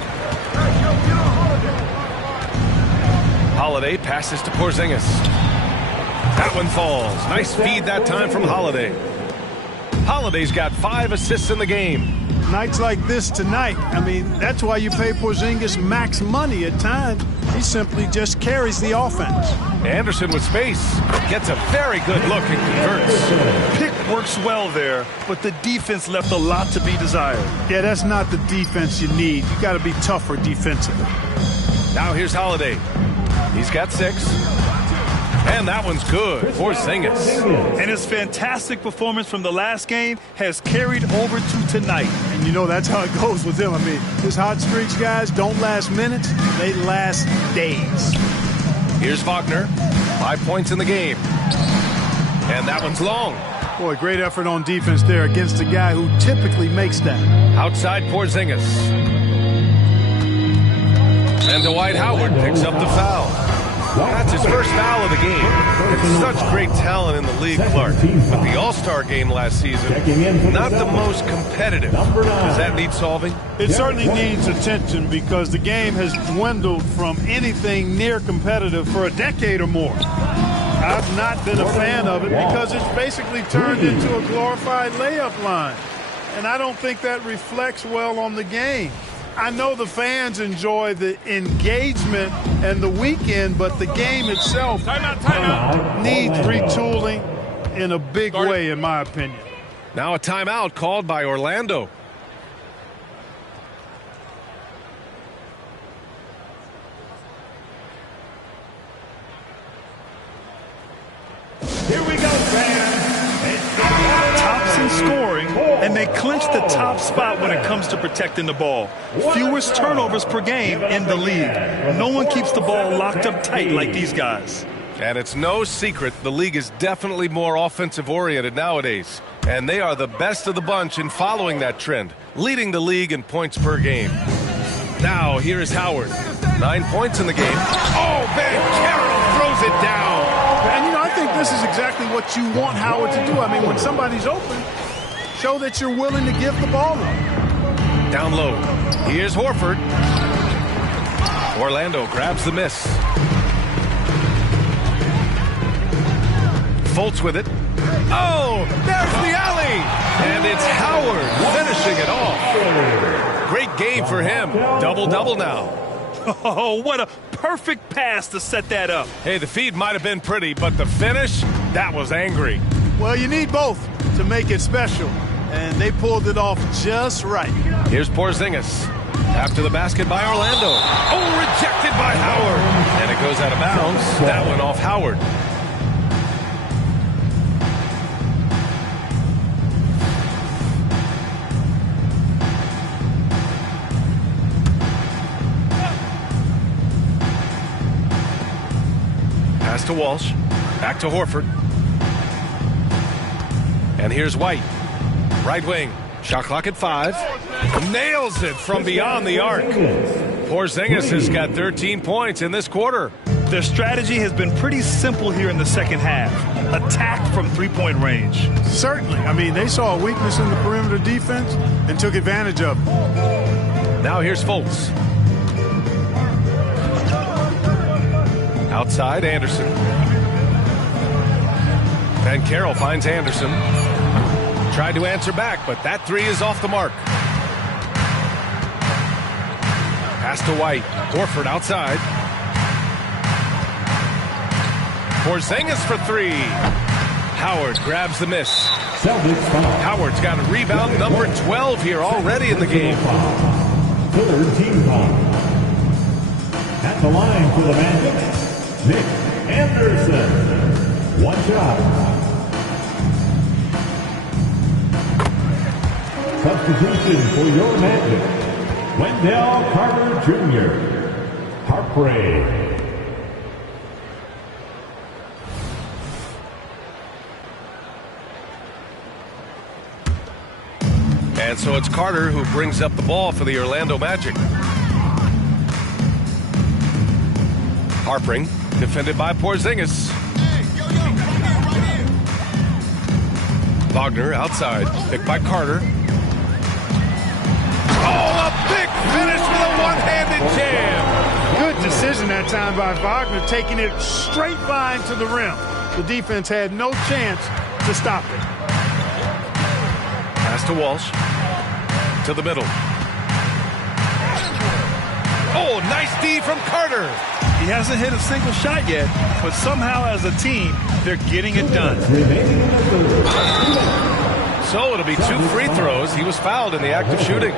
Holiday passes to Porzingis. That one falls. Nice feed that time from Holiday. Holiday's got 5 assists in the game. Nights like this tonight, I mean, that's why you pay Porzingis max money at times. He simply just carries the offense. Anderson with space. Gets a very good look and converts. Pick works well there, but the defense left a lot to be desired. Yeah, that's not the defense you need. You got to be tougher defensively. Now here's Holiday. He's got 6. And that one's good for Porzingis. And his fantastic performance from the last game has carried over to tonight. And you know that's how it goes with him. I mean, his hot streaks, guys, don't last minutes. They last days. Here's Wagner. 5 points in the game. And that one's long. Boy, great effort on defense there against a guy who typically makes that. Outside Porzingis. And Dwight Howard picks up the foul. That's his first foul of the game. It's such great talent in the league, Clark. But the All-Star game last season, not the most competitive. Does that need solving? It certainly needs attention because the game has dwindled from anything near competitive for a decade or more. I've not been a fan of it because it's basically turned into a glorified layup line. And I don't think that reflects well on the game. I know the fans enjoy the engagement and the weekend, but the game itself needs retooling in a big way, in my opinion. Now a timeout called by Orlando. Here we go, fans. Tops in scoring, and they clinch the top spot when it comes to protecting the ball. Fewest turnovers per game in the league. No one keeps the ball locked up tight like these guys. And it's no secret the league is definitely more offensive-oriented nowadays. And they are the best of the bunch in following that trend, leading the league in points per game. Now, here is Howard. 9 points in the game. Oh, Ben Carroll throws it down. And, you know, I think this is exactly what you want Howard to do. I mean, when somebody's open, show that you're willing to give the ball up. Down low. Here's Horford. Orlando grabs the miss. Fultz with it. Oh, there's the alley. And it's Howard finishing it off. Great game for him. Double-double now. Oh, what a perfect pass to set that up. Hey, the feed might have been pretty, but the finish, that was angry. Well, you need both to make it special, and they pulled it off just right. Here's Porzingis. After the basket by Orlando. Oh, rejected by Howard. And it goes out of bounds. That went off Howard. Pass to Walsh. Back to Horford. And here's White. Right wing. Shot clock at 5. Nails it from beyond the arc. Porzingis has got 13 points in this quarter. Their strategy has been pretty simple here in the second half. Attack from three-point range. Certainly. I mean, they saw a weakness in the perimeter defense and took advantage of it. Now here's Fultz. Outside, Anderson. Van Carroll finds Anderson. Tried to answer back, but that three is off the mark. Pass to White. Horford outside. Porzingis for 3. Howard grabs the miss. Howard's got a rebound number 12 here already in the game. Third team foul. At the line for the Magic, Nick Anderson. One shot. Substitution for your Magic, Wendell Carter Jr. Heartbreak. And so it's Carter who brings up the ball for the Orlando Magic. Harpring, defended by Porzingis. Wagner outside, picked by Carter. Oh, a big finish with a one-handed jam. Good decision that time by Wagner, taking it straight line to the rim. The defense had no chance to stop it. Pass to Walsh. To the middle. Oh, nice D from Carter. He hasn't hit a single shot yet, but somehow as a team, they're getting it done. So it'll be 2 free throws. He was fouled in the act of shooting.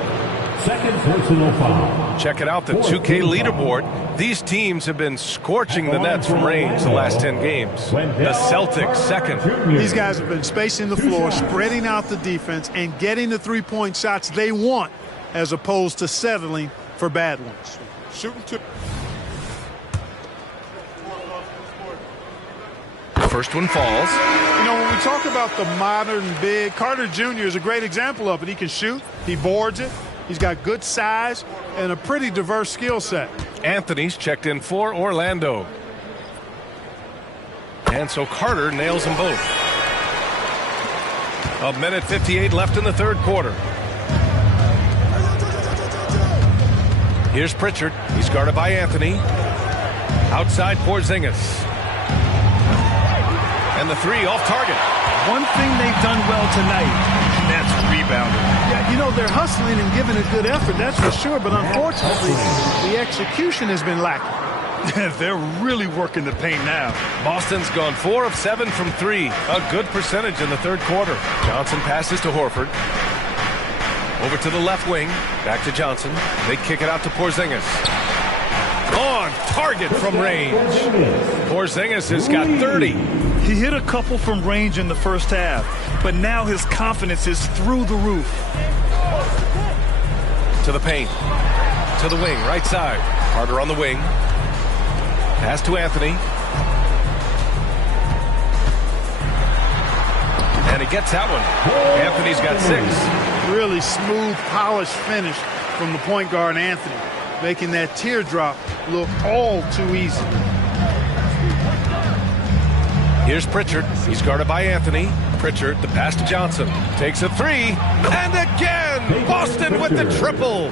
Second personal foul. Check it out, the 2K leaderboard. These teams have been scorching the nets from range the last 10 games. The Celtics second. These guys have been spacing the floor, spreading out the defense, and getting the three-point shots they want as opposed to settling for bad ones. Shooting 2. First one falls. You know, when we talk about the modern big, Carter Jr. is a great example of it. He can shoot, he boards it, he's got good size and a pretty diverse skill set. Anthony's checked in for Orlando. And so Carter nails them both. 1:58 left in the third quarter. Here's Pritchard. He's guarded by Anthony. Outside Porzingis. And the 3 off target. One thing they've done well tonight, and that's rebounding. Yeah, you know, they're hustling and giving a good effort, that's for sure, but unfortunately, the execution has been lacking. They're really working the paint now. Boston's gone 4 of 7 from 3. A good percentage in the third quarter. Johnson passes to Horford. Over to the left wing. Back to Johnson. They kick it out to Porzingis. On target from range. Porzingis has got 30. He hit a couple from range in the first half, but now his confidence is through the roof. To the paint. To the wing, right side. Carter on the wing. Pass to Anthony. And he gets that one. Anthony's got 6. Really smooth, polished finish from the point guard, Anthony, making that teardrop look all too easy. Here's Pritchard. He's guarded by Anthony. Pritchard, the pass to Johnson. Takes a 3. And again, Boston with the triple.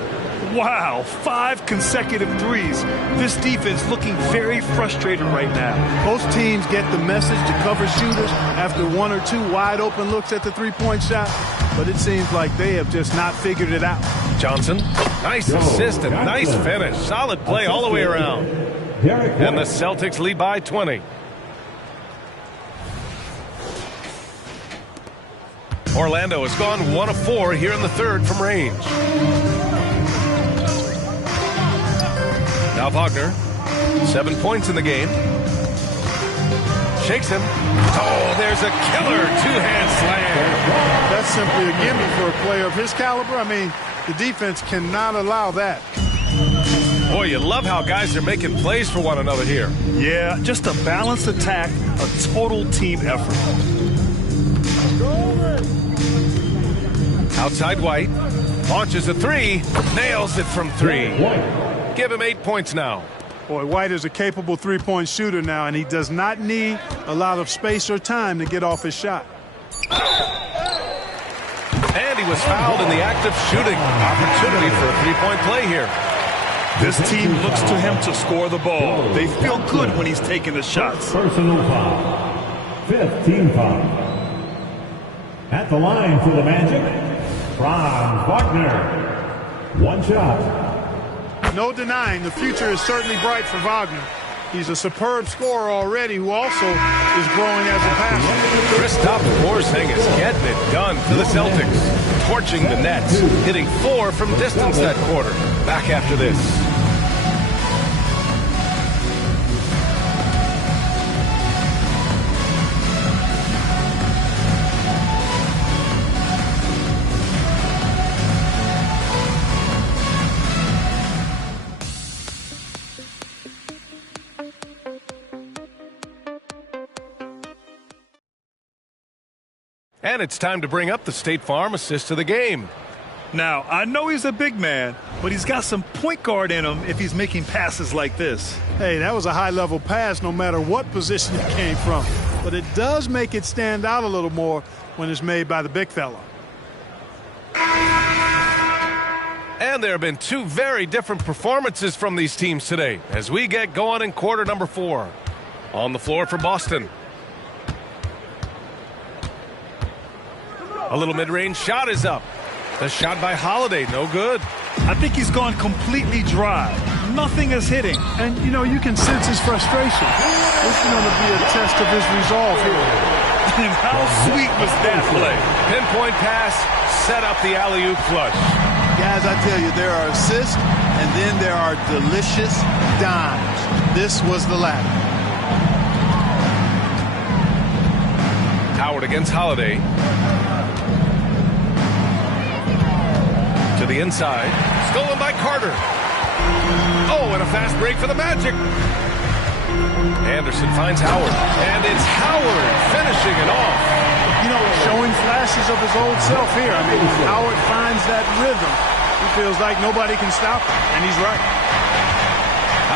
Wow, 5 consecutive threes. This defense looking very frustrated right now. Both teams get the message to cover shooters after 1 or 2 wide open looks at the three-point shot, but it seems like they have just not figured it out. Johnson, nice assist and nice finish. Solid play all the way around. And the Celtics lead by 20. Orlando has gone 1 of 4 here in the third from range. Now Wagner, 7 points in the game. Shakes him. Oh, there's a killer two-hand slam. That's simply a gimme for a player of his caliber. I mean, the defense cannot allow that. Boy, you love how guys are making plays for one another here. Yeah, just a balanced attack, a total team effort. Outside White, launches a 3, nails it from 3. Give him 8 points now. Boy, White is a capable three-point shooter now, and he does not need a lot of space or time to get off his shot. And he was fouled in the act of shooting. Opportunity for a three-point play here. This team looks to him to score the ball. They feel good when he's taking the shots. Personal foul. 5th team foul. At the line for the Magic, Franz Wagner. 1 shot. No denying, the future is certainly bright for Wagner. He's a superb scorer already who also is growing as a passer. Kristaps Porzingis getting it done for the Celtics. Torching the Nets, hitting 4 from distance that quarter. Back after this. And it's time to bring up the State Farm assist of the game. Now, I know he's a big man, but he's got some point guard in him if he's making passes like this. Hey, that was a high-level pass no matter what position it came from. But it does make it stand out a little more when it's made by the big fella. And there have been 2 very different performances from these teams today as we get going in quarter number 4. On the floor for Boston. A little mid-range shot is up. The shot by Holiday, no good. I think he's gone completely dry. Nothing is hitting. And, you know, you can sense his frustration. This is going to be a test of his resolve here. And how sweet was that play? Pinpoint pass, set up the alley-oop flush. Guys, I tell you, there are assists, and then there are delicious dimes. This was the latter. Howard against Holiday. To the inside. Stolen by Carter. Oh, and a fast break for the Magic. Anderson finds Howard. And it's Howard finishing it off. You know, showing flashes of his old self here. I mean, Howard finds that rhythm. He feels like nobody can stop him, and he's right.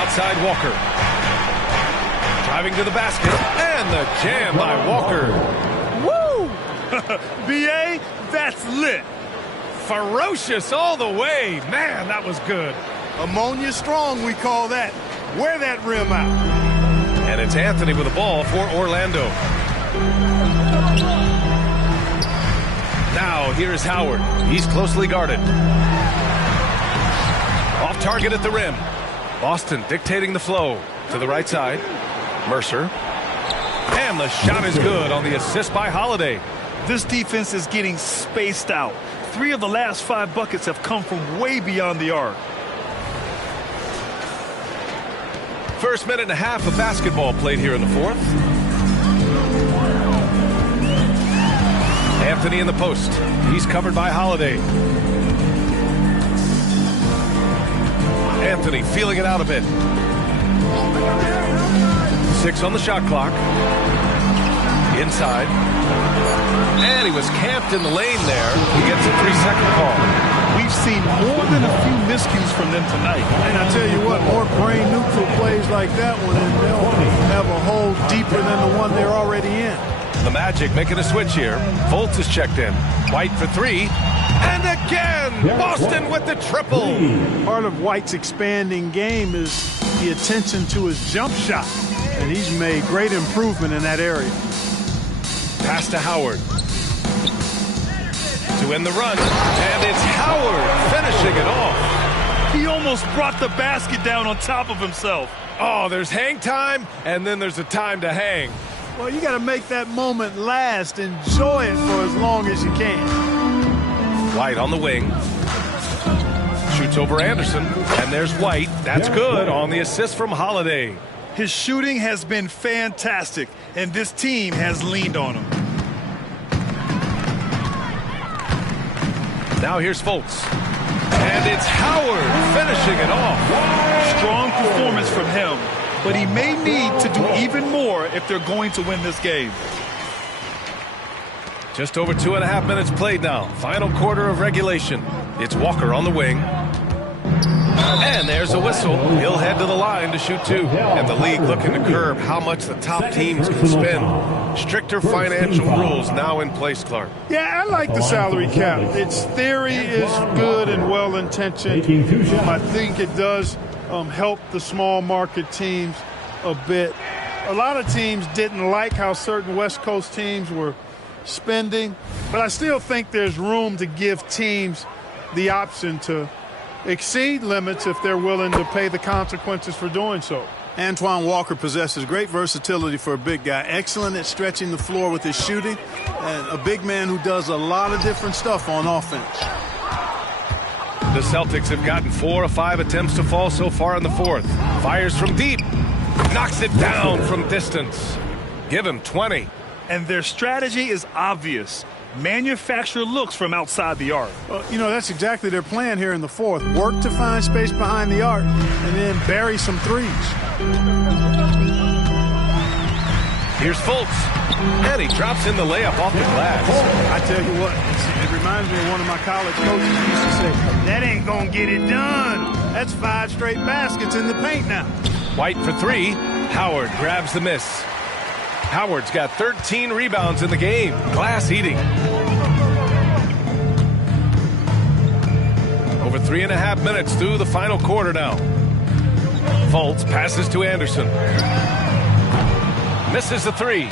Outside Walker. Driving to the basket. And the jam by Walker. Woo! B.A., that's lit. Ferocious all the way. Man, that was good. Ammonia strong, we call that. Wear that rim out. And it's Anthony with the ball for Orlando. Now, here's Howard. He's closely guarded. Off target at the rim. Boston dictating the flow. To the right side. Mercer. And the shot is good on the assist by Holiday. This defense is getting spaced out. 3 of the last 5 buckets have come from way beyond the arc. First minute and a half of basketball played here in the 4th. Anthony in the post. He's covered by Holiday. Anthony feeling it out a bit. 6 on the shot clock. Inside. And he was camped in the lane there. He gets a 3-second call. We've seen more than a few miscues from them tonight. And I tell you what, more brain-neutral plays like that one, and they'll have a hole deeper than the one they're already in. The Magic making a switch here. Fultz is checked in. White for 3. And again, Boston with the triple. Part of White's expanding game is the attention to his jump shot. And he's made great improvement in that area. Pass to Howard. To end the run. And it's Howard finishing it off. He almost brought the basket down on top of himself. Oh, there's hang time, and then there's a time to hang. Well, you got to make that moment last. Enjoy it for as long as you can. White on the wing. Shoots over Anderson, and there's White. That's good on the assist from Holiday. His shooting has been fantastic, and this team has leaned on him. Now here's Fultz. And it's Howard finishing it off. Strong performance from him, but he may need to do even more if they're going to win this game. Just over 2.5 minutes played now. Final quarter of regulation. It's Walker on the wing. And there's a whistle. He'll head to the line to shoot 2. And the league looking to curb how much the top teams can spend. Stricter financial rules now in place, Clark. Yeah, I like the salary cap. Its theory is good and well-intentioned. I think it does help the small market teams a bit. A lot of teams didn't like how certain West Coast teams were spending, but I still think there's room to give teams the option to exceed limits if they're willing to pay the consequences for doing so. Antoine Walker possesses great versatility for a big guy. Excellent at stretching the floor with his shooting, and a big man who does a lot of different stuff on offense. The Celtics have gotten 4 of 5 attempts to fall so far in the fourth. Fires from deep. Knocks it down from distance. Give him 20. And their strategy is obvious. Manufacture looks from outside the arc. Well, you know, that's exactly their plan here in the fourth. Work to find space behind the arc and then bury some threes. Here's Fultz. And he drops in the layup off the glass. I tell you what, it reminds me of one of my college coaches who used to say, that ain't gonna get it done. That's 5 straight baskets in the paint now. White for 3. Howard grabs the miss. Howard's got 13 rebounds in the game. Glass eating. Over 3.5 minutes through the final quarter now. Fultz passes to Anderson. Misses the 3.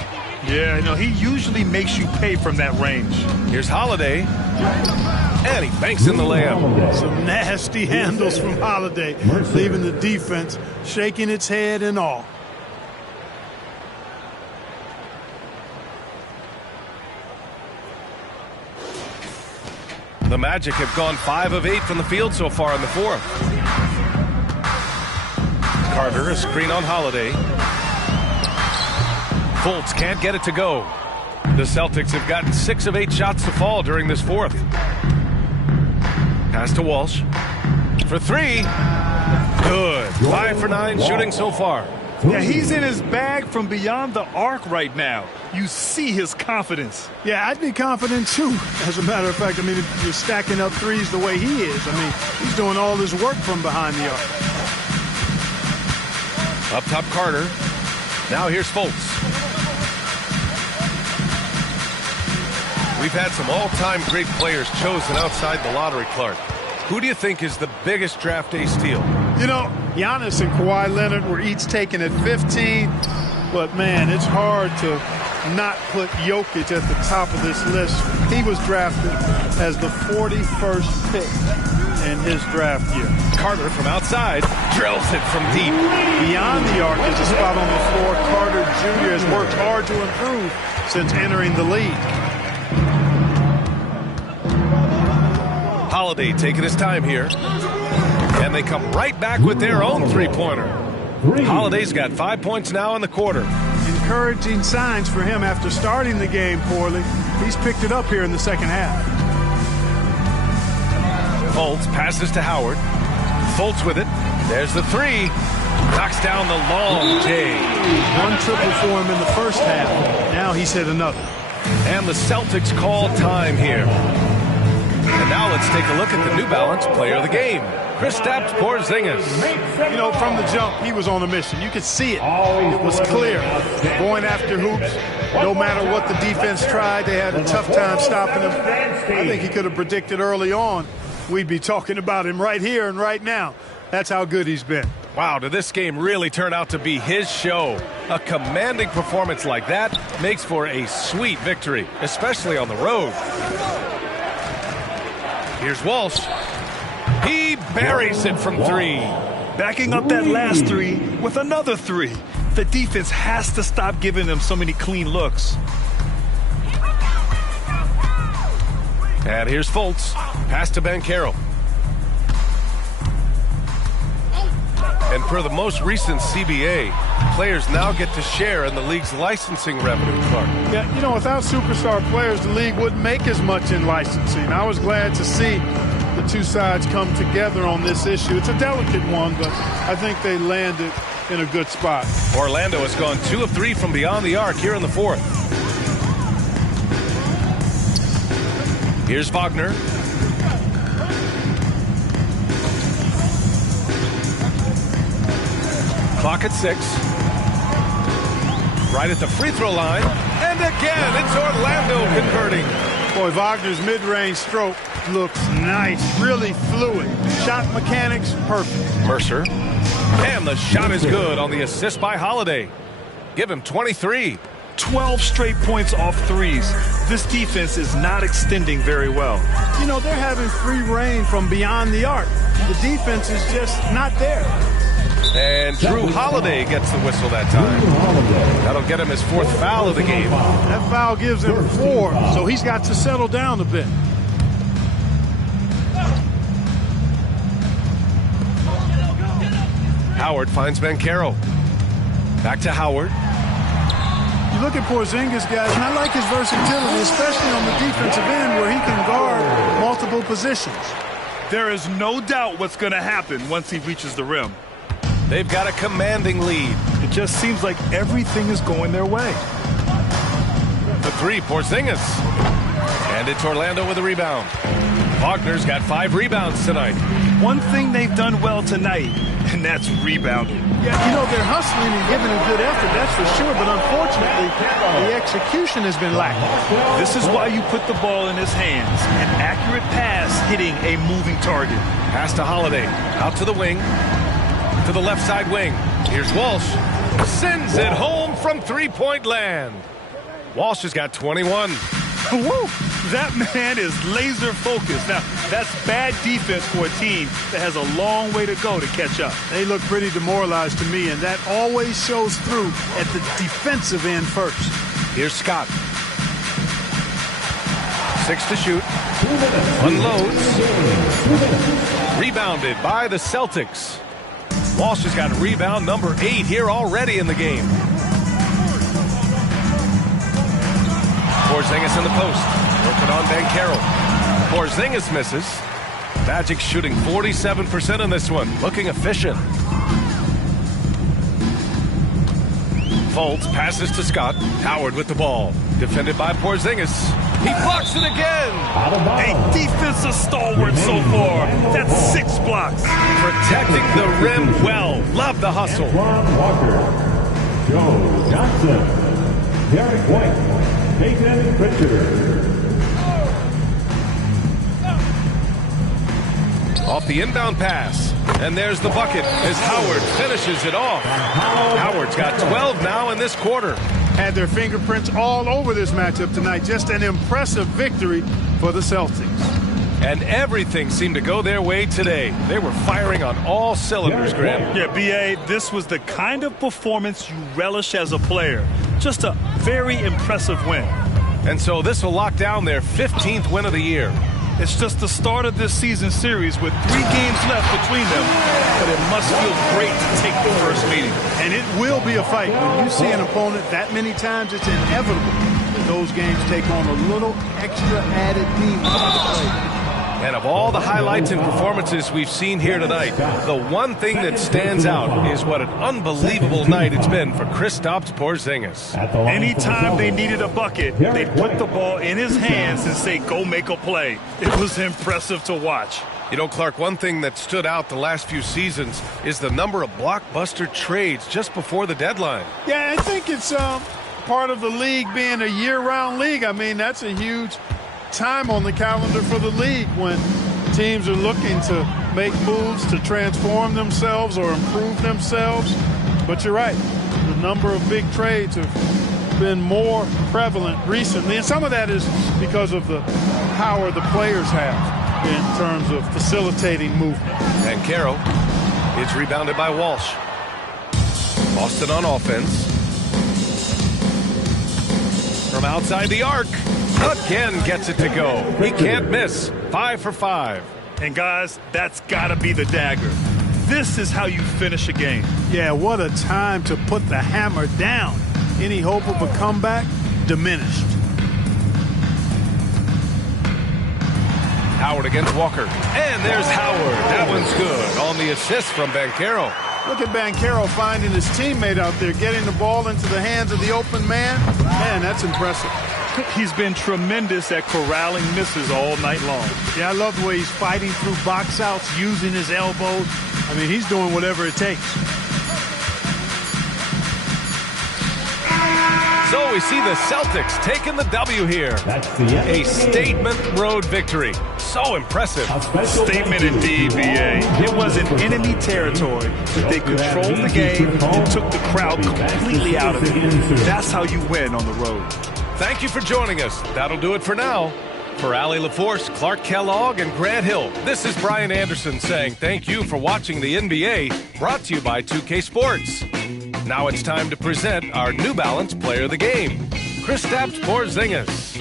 Yeah, you know, he usually makes you pay from that range. Here's Holiday. And he banks in the layup. Some nasty handles from Holiday, leaving the defense shaking its head in awe. The Magic have gone 5 of 8 from the field so far in the fourth. Carter, a screen on Holiday. Fultz can't get it to go. The Celtics have gotten 6 of 8 shots to fall during this fourth. Pass to Walsh. For 3. Good. 5 for 9 shooting so far. Yeah, he's in his bag from beyond the arc right now. You see his confidence. Yeah, I'd be confident too. As a matter of fact, I mean, if you're stacking up threes the way he is, I mean, he's doing all this work from behind the arc. Up top, Carter. Now here's Fultz. We've had some all-time great players chosen outside the lottery, Clark. Who do you think is the biggest draft day steal? You know, Giannis and Kawhi Leonard were each taken at 15, but man, it's hard to not put Jokic at the top of this list. He was drafted as the 41st pick in his draft year. Carter from outside drills it from deep. Beyond the arc is a spot on the floor. Carter Jr. has worked hard to improve since entering the league. Holiday taking his time here. And they come right back with their own three-pointer. Holiday's got 5 points now in the quarter. Encouraging signs for him after starting the game poorly. He's picked it up here in the second half. Fultz passes to Howard. Fultz with it. There's the 3. Knocks down the long J. 1 triple for him in the first half. Now he's hit another. And the Celtics call time here. And now let's take a look at the New Balance player of the game. Kristaps Porzingis. You know, from the jump, he was on a mission. You could see it. It was clear. Going after hoops, no matter what the defense tried, they had a tough time stopping him. I think he could have predicted early on we'd be talking about him right here and right now. That's how good he's been. Wow, did this game really turn out to be his show? A commanding performance like that makes for a sweet victory, especially on the road. Here's Walsh. He buries it from three. Backing up that last three with another three. The defense has to stop giving them so many clean looks. And here's Fultz. Pass to Banchero. And for the most recent CBA, players now get to share in the league's licensing revenue, Clark. Yeah, you know, without superstar players, the league wouldn't make as much in licensing. I was glad to see the two sides come together on this issue. It's a delicate one, but I think they landed in a good spot. Orlando has gone 2 of 3 from beyond the arc here in the fourth. Here's Wagner. Clock at 6. Right at the free throw line. And again, it's Orlando converting. Boy, Wagner's mid-range stroke looks nice, really fluid. Shot mechanics, perfect. Mercer. And the shot is good on the assist by Holiday. Give him 23. 12 straight points off threes. This defense is not extending very well. You know, they're having free reign from beyond the arc. The defense is just not there. And Drew Holiday gets the whistle that time. That'll get him his 4th foul of the game. That foul gives him 4, so he's got to settle down a bit. Howard finds Banchero. Back to Howard. You look at Porzingis, guys, and I like his versatility, especially on the defensive end where he can guard multiple positions. There is no doubt what's going to happen once he reaches the rim. They've got a commanding lead. It just seems like everything is going their way. The 3, Porzingis. And it's Orlando with a rebound. Wagner's got 5 rebounds tonight. One thing they've done well tonight, and that's rebounding. Yeah, you know, they're hustling and giving a good effort, that's for sure, but unfortunately, the execution has been lacking. This is why you put the ball in his hands. An accurate pass hitting a moving target. Pass to Holiday. Out to the wing. To the left side wing. Here's Walsh. Sends it home from three-point land. Walsh has got 21. Woo! That man is laser focused. Now, that's bad defense for a team that has a long way to go to catch up. They look pretty demoralized to me, and that always shows through at the defensive end first. Here's Scott. 6 to shoot. Unloads. Rebounded by the Celtics. Walsh has got rebound number 8 here already in the game. Porzingis in the post. Working on Banchero. Porzingis misses. Magic shooting 47% in this one. Looking efficient. Fultz passes to Scott. Howard with the ball. Defended by Porzingis. He blocks it again. A defensive stalwart so far. That's 6 blocks. Protecting the rim well. Love the hustle. Walker, Joe Johnson, Derek White, Tatum Brown. Off the inbound pass. And there's the bucket as Howard finishes it off. Howard's got 12 now in this quarter. Had their fingerprints all over this matchup tonight. Just an impressive victory for the Celtics. And everything seemed to go their way today. They were firing on all cylinders, Graham. Yeah, B.A., this was the kind of performance you relish as a player. Just a very impressive win. And so this will lock down their 15th win of the year. It's just the start of this season series with 3 games left between them, but it must feel great to take the first meeting. And it will be a fight. When you see an opponent that many times, it's inevitable that those games take on a little extra added meaning. And of all the highlights and performances we've seen here tonight, the one thing that stands out is what an unbelievable night it's been for Kristaps Porzingis. Anytime they needed a bucket, they'd put the ball in his hands and say, go make a play. It was impressive to watch. You know, Clark, one thing that stood out the last few seasons is the number of blockbuster trades just before the deadline. Yeah, I think it's part of the league being a year-round league. I mean, that's a huge time on the calendar for the league when teams are looking to make moves to transform themselves or improve themselves. But you're right, the number of big trades have been more prevalent recently, and some of that is because of the power the players have. in terms of facilitating movement. Banchero is rebounded by Walsh. Boston on offense. From outside the arc, again gets it to go. He can't miss. 5 for 5. And guys, that's got to be the dagger. This is how you finish a game. Yeah, what a time to put the hammer down. Any hope of a comeback diminished. Howard against Walker. And there's Howard. That one's good on the assist from Banchero. Look at Banchero finding his teammate out there, getting the ball into the hands of the open man. Man, that's impressive. He's been tremendous at corralling misses all night long. Yeah, I love the way he's fighting through box outs, using his elbows. I mean, he's doing whatever it takes. So we see the Celtics taking the W here. A statement road victory. So impressive. Statement indeed, BA. It was in enemy territory, but they controlled the game and took the crowd completely out of it. That's how you win on the road. Thank you for joining us. That'll do it for now. For Allie LaForce, Clark Kellogg, and Grant Hill, this is Brian Anderson saying thank you for watching the NBA, brought to you by 2K Sports. Now it's time to present our New Balance Player of the Game, Kristaps Porzingis.